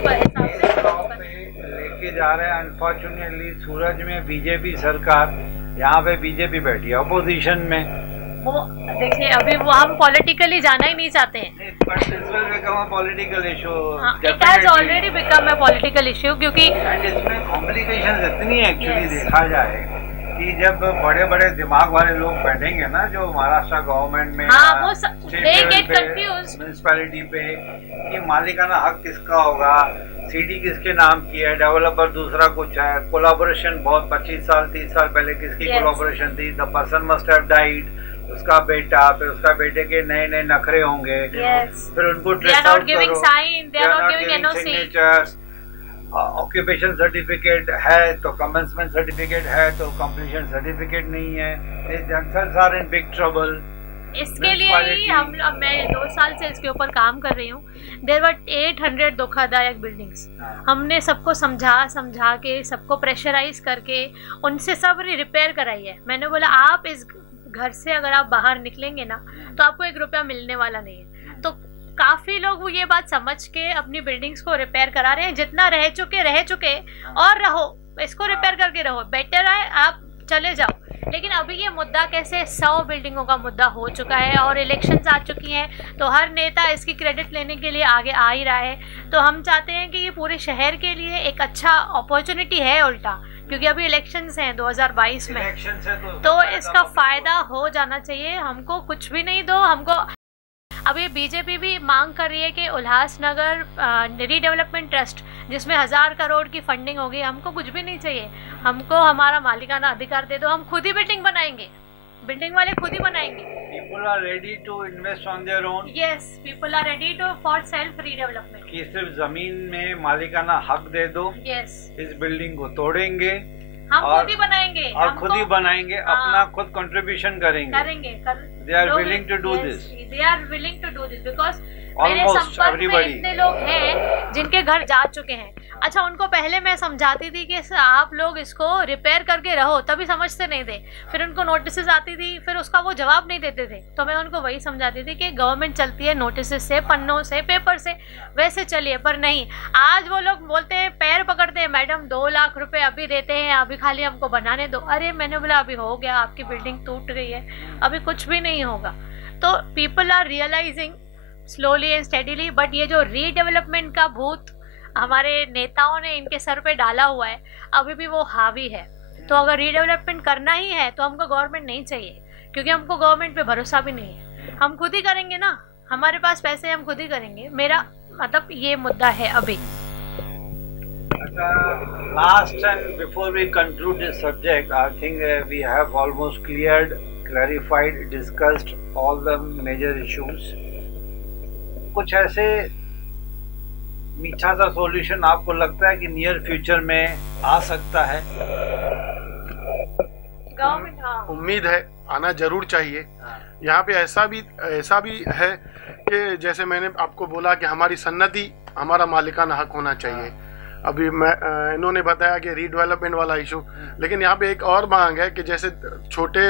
लेके जा रहे हैं। अनफॉर्चुनेटली सूरज में बीजेपी सरकार, यहाँ पे बीजेपी बैठी है अपोजिशन में। वो देखिए, अभी वो हम पॉलिटिकली जाना ही नहीं चाहते हैं। Political issue, it has already become a political issue, क्योंकि इसमें कॉम्प्लिकेशंस इतनी एक्चुअली देखा जाए कि जब बड़े बड़े दिमाग वाले लोग बैठेंगे ना, जो महाराष्ट्र गवर्नमेंट में, हाँ, वो they get confused, म्युनिसिपैलिटी पे, कि मालिकाना हक किसका होगा, सिटी किसके नाम की है, डेवलपर दूसरा कुछ है, कोलैबोरेशन बहुत 25 साल 30 साल पहले किसकी कोलैबोरेशन थी, the person must have died, उसका बेटा, फिर उसका बेटे के नए नए नखरे होंगे, फिर उनको ट्रेस आउट करो, सिग्नेचर्स, ऑक्यूपेशन सर्टिफिकेट है तो कमेंसमेंट सर्टिफिकेट है तो कंप्लीशन सर्टिफिकेट नहीं है, आर इन बिग ट्रबल। इसके लिए ही मैं 2 साल से इसके ऊपर काम कर रही हूँ। देयर वर 800 धोखादायक बिल्डिंग्स, हमने सबको समझा के, सबको प्रेशराइज करके उनसे सब रिपेयर कराई है। मैंने बोला आप इस घर से अगर आप बाहर निकलेंगे ना तो आपको 1 रुपया मिलने वाला नहीं है। तो काफी लोग वो ये बात समझ के अपनी बिल्डिंग्स को रिपेयर करा रहे हैं, जितना रह चुके और रहो, इसको रिपेयर करके रहो, बेटर है आप चले जाओ। लेकिन अभी ये मुद्दा कैसे 100 बिल्डिंगों का मुद्दा हो चुका है और इलेक्शंस आ चुकी हैं, तो हर नेता इसकी क्रेडिट लेने के लिए आगे आ ही रहा है। तो हम चाहते हैं कि ये पूरे शहर के लिए एक अच्छा अपॉर्चुनिटी है उल्टा, क्योंकि अभी इलेक्शंस हैं 2022 में, इलेक्शन है तो इसका फायदा हो जाना चाहिए। हमको कुछ भी नहीं दो, हमको अभी बीजेपी भी मांग कर रही है कि उल्लासनगर रीडेवलपमेंट ट्रस्ट जिसमें 1000 करोड़ की फंडिंग होगी, हमको कुछ भी नहीं चाहिए, हमको हमारा मालिकाना अधिकार दे दो, हम खुद ही बिल्डिंग बनाएंगे, बिल्डिंग वाले खुद ही बनाएंगे। People are ready to invest on their own. Yes, people are ready to for self redevelopment, कि सिर्फ जमीन में मालिकाना हक दे दो। यस, इस बिल्डिंग को तोड़ेंगे, हम खुद ही बनाएंगे, और खुद ही बनाएंगे, अपना खुद कंट्रीब्यूशन करेंगे। They are willing to do this. They are willing to do this because मेरे Almost संपर्क everybody. में इतने लोग हैं जिनके घर जा चुके हैं। अच्छा, उनको पहले मैं समझाती थी कि आप लोग इसको रिपेयर करके रहो, तभी समझते नहीं थे। फिर उनको नोटिस आती थी, फिर उसका वो जवाब नहीं देते थे, तो मैं उनको वही समझाती थी कि गवर्नमेंट चलती है नोटिस से, पन्नों से, पेपर से, वैसे चलिए। पर नहीं, आज वो लोग बोलते हैं, पैर पकड़ते हैं, मैडम 2 लाख रुपए अभी देते हैं, अभी खाली हमको बनाने दो। अरे मैंने बोला अभी हो गया, आपकी बिल्डिंग टूट गई है, अभी कुछ भी नहीं होगा। तो people are realising slowly and steadily, but ये जो रीडेवलपमेंट का भूत हमारे नेताओं ने इनके सर पे डाला हुआ है, अभी भी वो हावी है। तो अगर रीडेवलपमेंट करना ही है तो हमको गवर्नमेंट नहीं चाहिए, क्योंकि हमको गवर्नमेंट पे भरोसा भी नहीं है। हम खुद ही करेंगे ना, हमारे पास पैसे, हम खुद ही करेंगे। मेरा मतलब ये मुद्दा है अभी। Last and before we conclude this subject, I think we have almost clarified, discussed all the major issues. कुछ ऐसे मीठा सा सॉल्यूशन आपको लगता है कि नियर फ्यूचर में आ सकता है? गवर्नमेंट, हाँ, उम्मीद है आना जरूर चाहिए। यहाँ पे ऐसा भी है कि जैसे मैंने आपको बोला कि हमारी सन्नति, हमारा मालिकाना हक होना चाहिए। अभी इन्होंने बताया कि रीडेवलपमेंट वाला इशू, लेकिन यहाँ पे एक और मांग है कि जैसे छोटे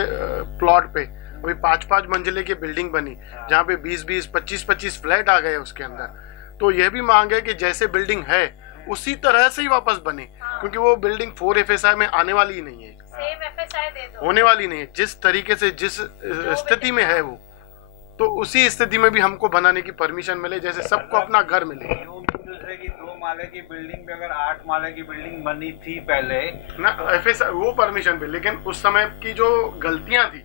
प्लॉट पे अभी 5-5 मंजिले की बिल्डिंग बनी, जहाँ पे 20-20, 25-25 फ्लैट आ गए उसके अंदर। तो ये भी मांग है कि जैसे बिल्डिंग है उसी तरह से ही वापस बने, क्योंकि वो बिल्डिंग 4 FSI में आने वाली ही नहीं है, सेम FSI दे दो, होने वाली नहीं है। जिस तरीके से, जिस स्थिति में है वो, तो उसी स्थिति में भी हमको बनाने की परमिशन मिले, जैसे सबको अपना घर मिले। कि 2 माले की बिल्डिंग पे अगर 8 माले की बिल्डिंग बनी थी पहले ना, FSI वो परमिशन भी, लेकिन उस समय की जो गलतियां थी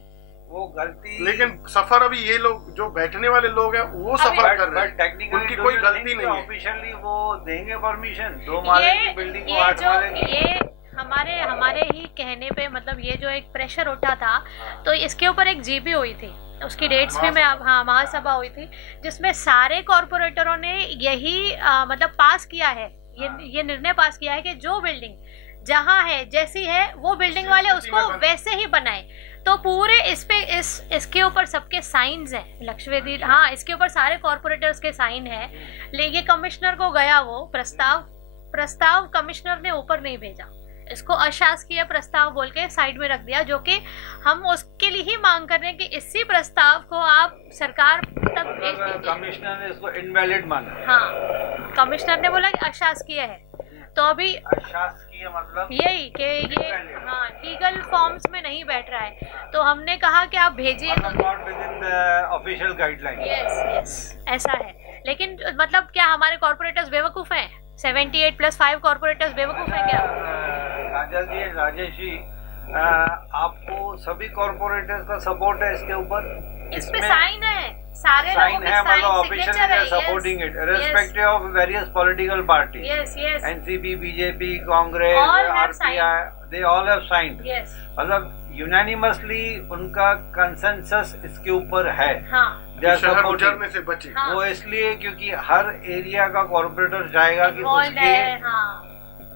वो गलती, लेकिन सफर अभी ये लोग जो बैठने वाले लोग हैं वो सफर कर रहे हैं, उनकी कोई गलती नहीं है। ऑफिशियली वो देंगे परमिशन 2 माले की बिल्डिंग को 8 माले की? ये हमारे ही कहने पे, मतलब ये जो एक प्रेशर उठा था, तो इसके ऊपर एक जीबी हुई थी, उसकी डेट्स भी मैं, हाँ, महासभा हुई थी, जिसमें सारे कॉरपोरेटरों ने यही मतलब पास किया है, ये निर्णय पास किया है कि जो बिल्डिंग जहाँ है, जैसी है, वो बिल्डिंग वाले उसको वैसे ही बनाए। तो पूरे इसके ऊपर सबके साइन्स हैं, लक्ष्वेदी, हाँ, इसके ऊपर सारे कॉरपोरेटर्स के साइन है। लेकिन ये कमिश्नर को गया, वो प्रस्ताव कमिश्नर ने ऊपर नहीं भेजा, इसको अशासकीय प्रस्ताव बोल के साइड में रख दिया, जो कि हम उसके लिए ही मांग कर रहे हैं कि इसी प्रस्ताव को आप सरकार तक भेज दीजिए। कमिश्नर ने इसको इनवैलिड माना। हाँ, कमिश्नर ने बोला कि अशासकीय है, तो अभी अशासकीय मतलब यही कि ये, हाँ, लीगल फॉर्म्स में नहीं बैठ रहा है, तो हमने कहा कि आप भेजिए, तो not with in the official guideline. Yes, ऐसा है। लेकिन मतलब क्या हमारे कॉर्पोरेटर्स बेवकूफ हैं? 78 + 5 कॉर्पोरेटर्स बेवकूफ हैं क्या? काजल जी, राजेश जी, आपको सभी कॉर्पोरेटर्स का सपोर्ट है इसके ऊपर? इस पे साइन है, सारे लोगों के है, मतलब साइन, ऑफिशियल सिग्नेचर है, supporting it irrespective of various political party, yes, yes, NCP, BJP, Congress, All have RPI, they all have signed. Yes, मतलब यूनानिमसली उनका कंसेंसस इसके ऊपर है। हाँ, शहर उजड़ने से बचे। हाँ, वो इसलिए क्योंकि हर एरिया का कॉर्पोरेटर चाहेगा कि involved है, हाँ,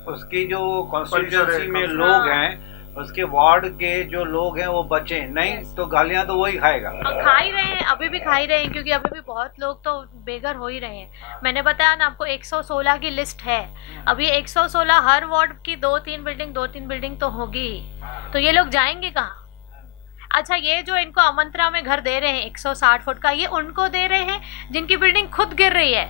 उसकी जो कॉन्स्टिट्यूएंसी में लोग हैं, उसके वार्ड के जो लोग हैं वो बचे नहीं, तो गालियां तो वही खाएगा। खा ही रहे हैं, अभी भी खा ही रहे हैं, क्योंकि अभी भी बहुत लोग तो बेघर हो ही रहे हैं। मैंने बताया ना आपको, 116 की लिस्ट है, अभी 116, हर वार्ड की 2-3 बिल्डिंग तो होगी, तो ये लोग जाएंगे कहाँ? अच्छा, ये जो इनको अमंत्रा में घर दे रहे हैं 160 फुट का, ये उनको दे रहे हैं जिनकी बिल्डिंग खुद गिर रही है,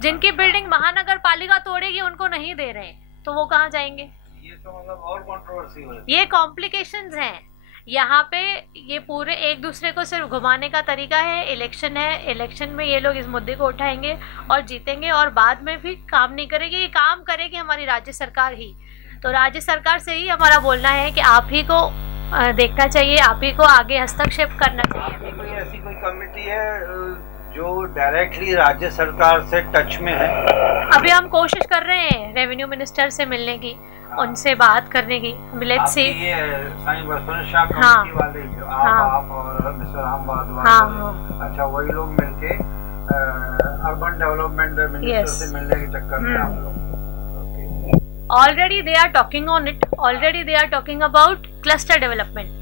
जिनकी बिल्डिंग महानगर पालिका तोड़ेगी उनको नहीं दे रहे हैं, तो वो कहाँ जाएंगे? ये तो मतलब और कंट्रोवर्सी हो, ये कॉम्प्लिकेशंस हैं यहाँ पे। ये पूरे एक दूसरे को सिर्फ घुमाने का तरीका है। इलेक्शन है, इलेक्शन में ये लोग इस मुद्दे को उठाएंगे और जीतेंगे, और बाद में भी काम नहीं करेंगे। ये काम करेगी हमारी राज्य सरकार ही। तो राज्य सरकार से ही हमारा बोलना है कि आप ही को देखना चाहिए, आप ही को आगे हस्तक्षेप करना चाहिए। कोई ऐसी कोई कमेटी है जो डायरेक्टली राज्य सरकार से टच में है? अभी हम कोशिश कर रहे हैं रेवेन्यू मिनिस्टर से मिलने की, उनसे बात करने की। Let's see. ये साईं बसवंत शाह कमेटी वाले जो आप और मिस्टर राम वाधवा, अच्छा वही लोग मिलके अर्बन डेवलपमेंट मिनिस्टर से मिलने के चक्कर में आप लोग? Already they are talking on it, already they are talking about cluster development.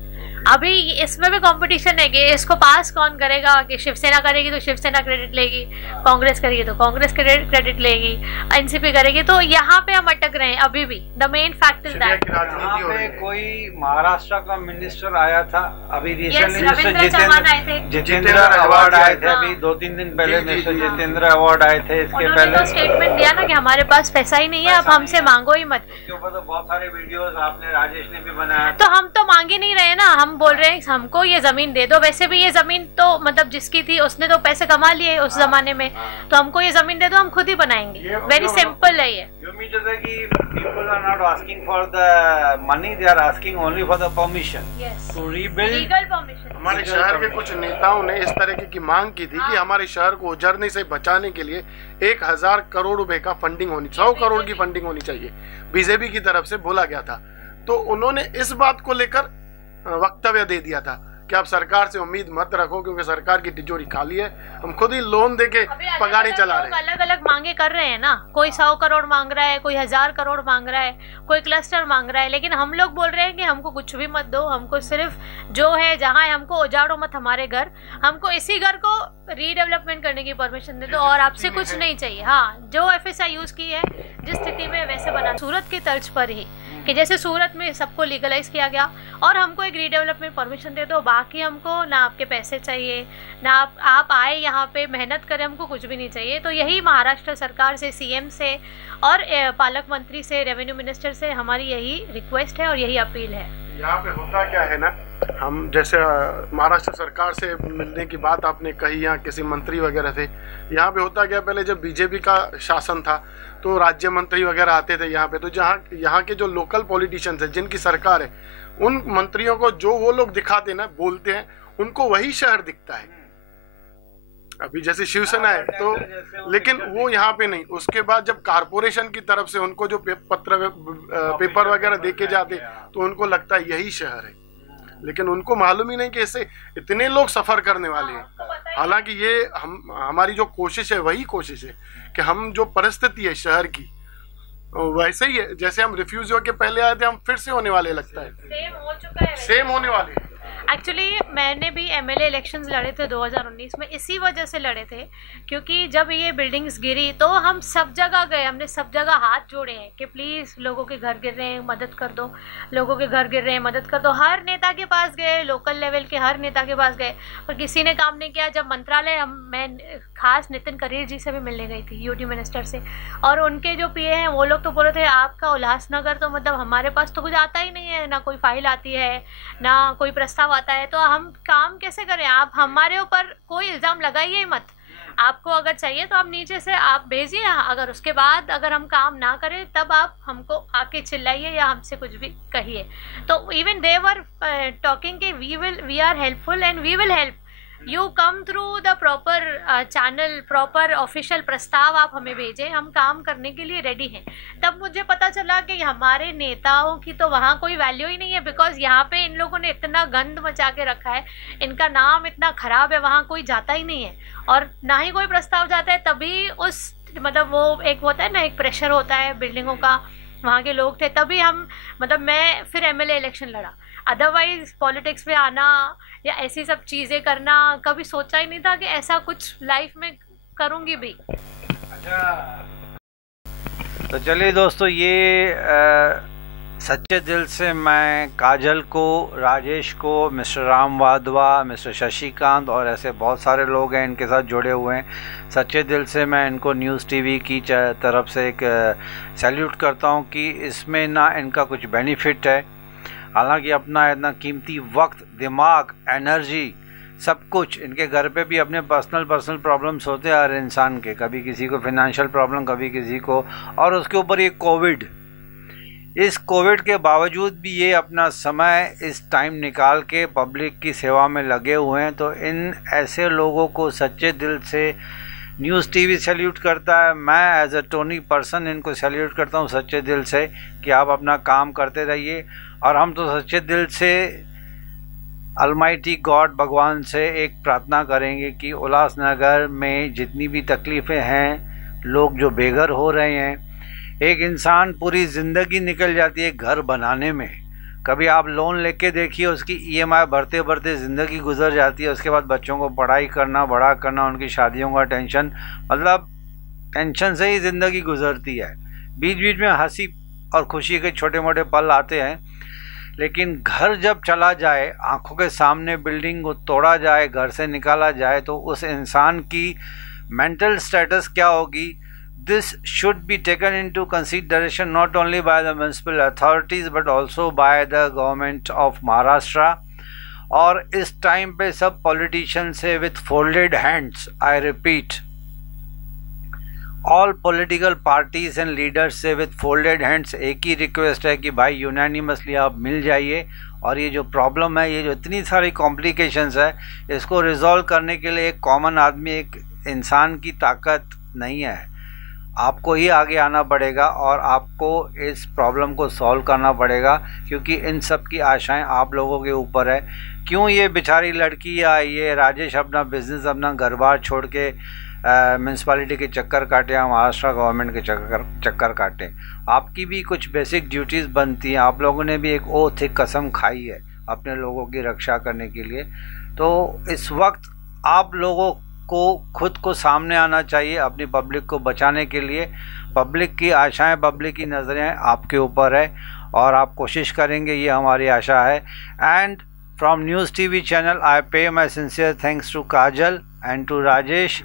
अभी इसमें भी कंपटीशन है कि इसको पास कौन करेगा, कि शिवसेना करेगी तो शिवसेना क्रेडिट लेगी, कांग्रेस करेगी तो कांग्रेस क्रेडिट लेगी, एनसीपी करेगी। तो यहाँ पे हम अटक रहे हैं अभी भी। The main fact is that यहाँ पे कोई महाराष्ट्र का मिनिस्टर आया था अभी रिसेंटली, जितेंद्र अवार्ड आए थे अभी 2-3 दिन पहले, मिस्टर जितेंद्र अवार्ड आए थे। इसके पहले तो स्टेटमेंट दिया ना कि हमारे पास पैसा ही नहीं है, अब हमसे मांगो ही मत। इसके ऊपर तो बहुत सारे वीडियोस आपने, राजेश ने भी बनाया। तो हम तो मांग ही नहीं रहे ना, हम बोल रहे हैं हमको ये जमीन दे दो। वैसे भी ये जमीन तो मतलब जिसकी थी उसने तो पैसे कमा लिए उस जमाने में, तो हमको ये जमीन दे दो, हम खुद ही बनाएंगे। वेरी सिंपल है ये। You mean to say कि people are not asking for the money, they are asking only for the permission to rebuild, legal permission। हमारे शहर के कुछ नेताओं ने इस तरह की मांग की थी कि हमारे शहर को उजड़ने से बचाने के लिए 1000 करोड़ रुपए का फंडिंग होनी, 100 करोड़ की फंडिंग होनी चाहिए, बीजेपी की तरफ से बोला गया था। तो उन्होंने इस बात को लेकर वक्तव्य दे दिया था कि आप सरकार से उम्मीद मत रखो क्योंकि सरकार की तिजोरी खाली है, हम खुद ही लोन देके पगारें चला रहे हैं। अलग अलग मांगे कर रहे हैं ना, कोई 100 करोड़ मांग रहा है, कोई 1000 करोड़ मांग रहा है, कोई क्लस्टर मांग रहा है, लेकिन हम लोग बोल रहे हैं कि हमको कुछ भी मत दो, हमको सिर्फ जो है जहाँ है हमको उजाड़ो मत हमारे घर, हमको इसी घर को रीडेवलपमेंट करने की परमिशन दे दो और आपसे कुछ नहीं चाहिए। हाँ, जो FSI यूज की है जिस स्थिति में वैसे बना, सूरत की तर्ज पर ही कि जैसे सूरत में सबको लीगलाइज किया गया और हमको एक रीडेवलपमेंट परमिशन दे दो, बाकी हमको ना आपके पैसे चाहिए, ना आप आए यहाँ पे मेहनत करें, हमको कुछ भी नहीं चाहिए। तो यही महाराष्ट्र सरकार से, CM से और पालक मंत्री से, रेवेन्यू मिनिस्टर से हमारी यही रिक्वेस्ट है और यही अपील है। यहाँ पे होता क्या है ना, हम जैसे महाराष्ट्र सरकार से मिलने की बात आपने कही, यहाँ किसी मंत्री वगैरह थे, यहाँ पे होता क्या, पहले जब बीजेपी का शासन था तो राज्य मंत्री वगैरह आते थे यहाँ पे, तो यहाँ के जो लोकल पॉलिटिशियंस हैं जिनकी सरकार है, उन मंत्रियों को जो वो लोग दिखाते ना, बोलते हैं, उनको वही शहर दिखता है। अभी जैसे शिवसेना है तो, लेकिन वो यहाँ पे नहीं। उसके बाद जब कारपोरेशन की तरफ से उनको जो पेपर वगैरह देके जाते तो उनको लगता है यही शहर है, लेकिन उनको मालूम ही नहीं कि इससे इतने लोग सफर करने वाले हैं। हालांकि ये हमारी जो कोशिश है वही कोशिश है कि हम जो परिस्थिति है शहर की वैसे ही है, जैसे हम रिफ्यूजी होके पहले आए थे हम फिर से होने वाले, लगता है सेम हो चुका है, सेम होने वाले हैं। एक्चुअली मैंने भी MLA इलेक्शंस लड़े थे 2019 में, इसी वजह से लड़े थे क्योंकि जब ये बिल्डिंग्स गिरी तो हम सब जगह गए, हमने सब जगह हाथ जोड़े हैं कि प्लीज़ लोगों के घर गिर रहे हैं मदद कर दो, लोगों के घर गिर रहे हैं मदद कर दो। हर नेता के पास गए, लोकल लेवल के हर नेता के पास गए, पर किसी ने काम नहीं किया। जब मंत्रालय, मैं खास नितिन करीर जी से भी मिलने गई थी, UT मिनिस्टर से, और उनके जो PA हैं वो लोग तो बोल रहे थे आपका उल्लासनगर तो मतलब हमारे पास तो कुछ आता ही नहीं है, ना कोई फाइल आती है, ना कोई प्रस्ताव आता है, तो हम काम कैसे करें? आप हमारे ऊपर कोई इल्ज़ाम लगाइए मत, आपको अगर चाहिए तो आप नीचे से आप भेजिए, अगर उसके बाद अगर हम काम ना करें तब आप हमको आके चिल्लाइए या हमसे कुछ भी कहिए। तो इवन दे वर टॉकिंग कि we are helpful and we will help you, come through the proper channel, proper official प्रस्ताव आप हमें भेजें, हम काम करने के लिए रेडी हैं। तब मुझे पता चला कि हमारे नेताओं की तो वहाँ कोई वैल्यू ही नहीं है, बिकॉज यहाँ पे इन लोगों ने इतना गंद मचा के रखा है, इनका नाम इतना खराब है, वहाँ कोई जाता ही नहीं है और ना ही कोई प्रस्ताव जाता है। तभी उस मतलब वो एक होता है ना, एक प्रेशर होता है बिल्डिंगों का, वहाँ के लोग थे, तभी हम मतलब मैं फिर MLA इलेक्शन लड़ा। अदरवाइज पॉलिटिक्स में आना या ऐसी सब चीज़ें करना कभी सोचा ही नहीं था कि ऐसा कुछ लाइफ में करूँगी भी। अच्छा, तो चलिए दोस्तों, ये सच्चे दिल से मैं काजल को, राजेश को, मिस्टर राम वाधवा, मिस्टर शशिकांत और ऐसे बहुत सारे लोग हैं इनके साथ जुड़े हुए हैं। सच्चे दिल से मैं इनको न्यूज़ TV की तरफ से एक सैल्यूट करता हूं कि इसमें ना इनका कुछ बेनिफिट है, हालांकि अपना इतना कीमती वक्त, दिमाग, एनर्जी, सब कुछ, इनके घर पे भी अपने पर्सनल प्रॉब्लम्स होते हैं हर इंसान के, कभी किसी को फाइनेंशियल प्रॉब्लम, कभी किसी को, और उसके ऊपर ये कोविड, इस कोविड के बावजूद भी ये अपना समय इस टाइम निकाल के पब्लिक की सेवा में लगे हुए हैं। तो इन ऐसे लोगों को सच्चे दिल से न्यूज़ टीवी सैल्यूट करता है। मैं एज अ टोनी पर्सन इनको सैल्यूट करता हूँ सच्चे दिल से कि आप अपना काम करते रहिए। और हम तो सच्चे दिल से अलमाइटी गॉड भगवान से एक प्रार्थना करेंगे कि उल्लासनगर में जितनी भी तकलीफ़ें हैं, लोग जो बेघर हो रहे हैं, एक इंसान पूरी ज़िंदगी निकल जाती है घर बनाने में। कभी आप लोन लेके देखिए, उसकी ईएमआई भरते भरते ज़िंदगी गुजर जाती है। उसके बाद बच्चों को पढ़ाई करना, बड़ा करना, उनकी शादियों का टेंशन, मतलब टेंशन से ही ज़िंदगी गुजरती है। बीच बीच में हंसी और खुशी के छोटे मोटे पल आते हैं, लेकिन घर जब चला जाए, आंखों के सामने बिल्डिंग को तोड़ा जाए, घर से निकाला जाए, तो उस इंसान की मेंटल स्टेटस क्या होगी। This should be taken into consideration not only by the municipal authorities but also by the government of Maharashtra. और इस टाइम पे सब पॉलिटिशियन से with folded hands, I repeat, all political parties and leaders से with folded hands एक ही request है कि भाई यूनानिमसली आप मिल जाइए और ये जो प्रॉब्लम है, ये जो इतनी सारी कॉम्प्लिकेशंस है, इसको रिजॉल्व करने के लिए एक कॉमन आदमी, एक इंसान की ताकत नहीं है। आपको ही आगे आना पड़ेगा और आपको इस प्रॉब्लम को सॉल्व करना पड़ेगा, क्योंकि इन सब की आशाएं आप लोगों के ऊपर है। क्यों ये बेचारी लड़की या ये राजेश अपना बिजनेस, अपना घर बार छोड़ के म्यूनसिपैलिटी के चक्कर काटे या महाराष्ट्र गवर्नमेंट के चक्कर काटे। आपकी भी कुछ बेसिक ड्यूटीज़ बनती हैं। आप लोगों ने भी एक ओथ, एक कसम खाई है अपने लोगों की रक्षा करने के लिए। तो इस वक्त आप लोगों को खुद को सामने आना चाहिए अपनी पब्लिक को बचाने के लिए। पब्लिक की आशाएं, पब्लिक की नज़रें आपके ऊपर है और आप कोशिश करेंगे, ये हमारी आशा है। And from news TV channel I pay my sincere thanks to Kajal and to Rajesh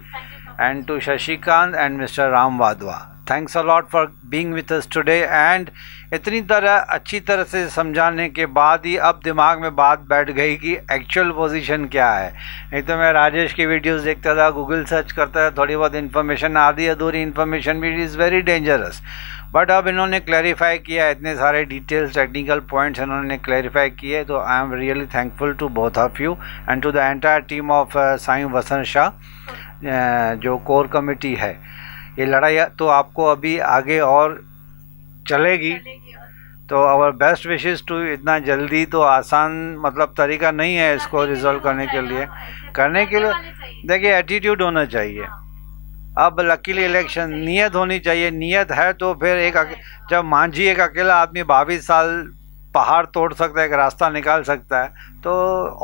and to Shashikant and Mr. Ram Wadhwa. Thanks a lot for being with us today. And इतनी तरह अच्छी तरह से समझाने के बाद ही अब दिमाग में बात बैठ गई कि एक्चुअल पोजीशन क्या है। नहीं तो मैं राजेश की वीडियोस देखता था, गूगल सर्च करता था, थोड़ी बहुत इन्फॉर्मेशन, आधी अधूरी इन्फॉर्मेशन भी इज़ वेरी डेंजरस। बट अब इन्होंने क्लैरिफाई किया, इतने सारे डिटेल्स, टेक्निकल पॉइंट्स इन्होंने क्लैरिफाई किए। तो I am really thankful to both of you and to the entire team of Sai Vasant Shah जो कोर कमेटी है। ये लड़ाई तो आपको अभी आगे और चलेगी। तो आवर बेस्ट विशेस टू। इतना जल्दी तो आसान मतलब तरीका नहीं है इसको रिजॉल्व करने के लिए। देखिए एटीट्यूड होना चाहिए। अब लकीली इलेक्शन, नियत होनी चाहिए। नियत है तो फिर जब मांझी एक अकेला आदमी 22 साल पहाड़ तोड़ सकता है, एक रास्ता निकाल सकता है, तो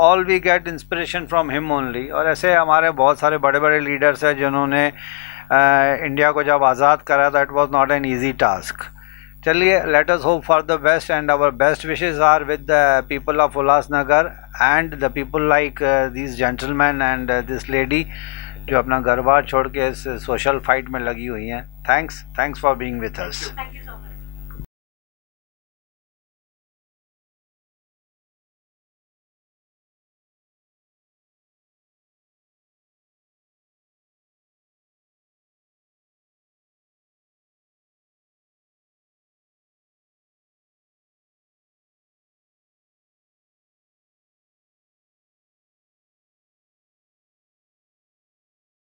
all we get inspiration from him only. और ऐसे हमारे बहुत सारे बड़े बड़े लीडर्स हैं जिन्होंने इंडिया को जब आज़ाद करा था, it was not an easy task. चलिए, let us hope for the best and our best wishes are with the people of Ulhasnagar and the people like this gentleman and this lady जो अपना घर बार छोड़ के इस सोशल फाइट में लगी हुई हैं। Thanks for being with us. Thank you so much.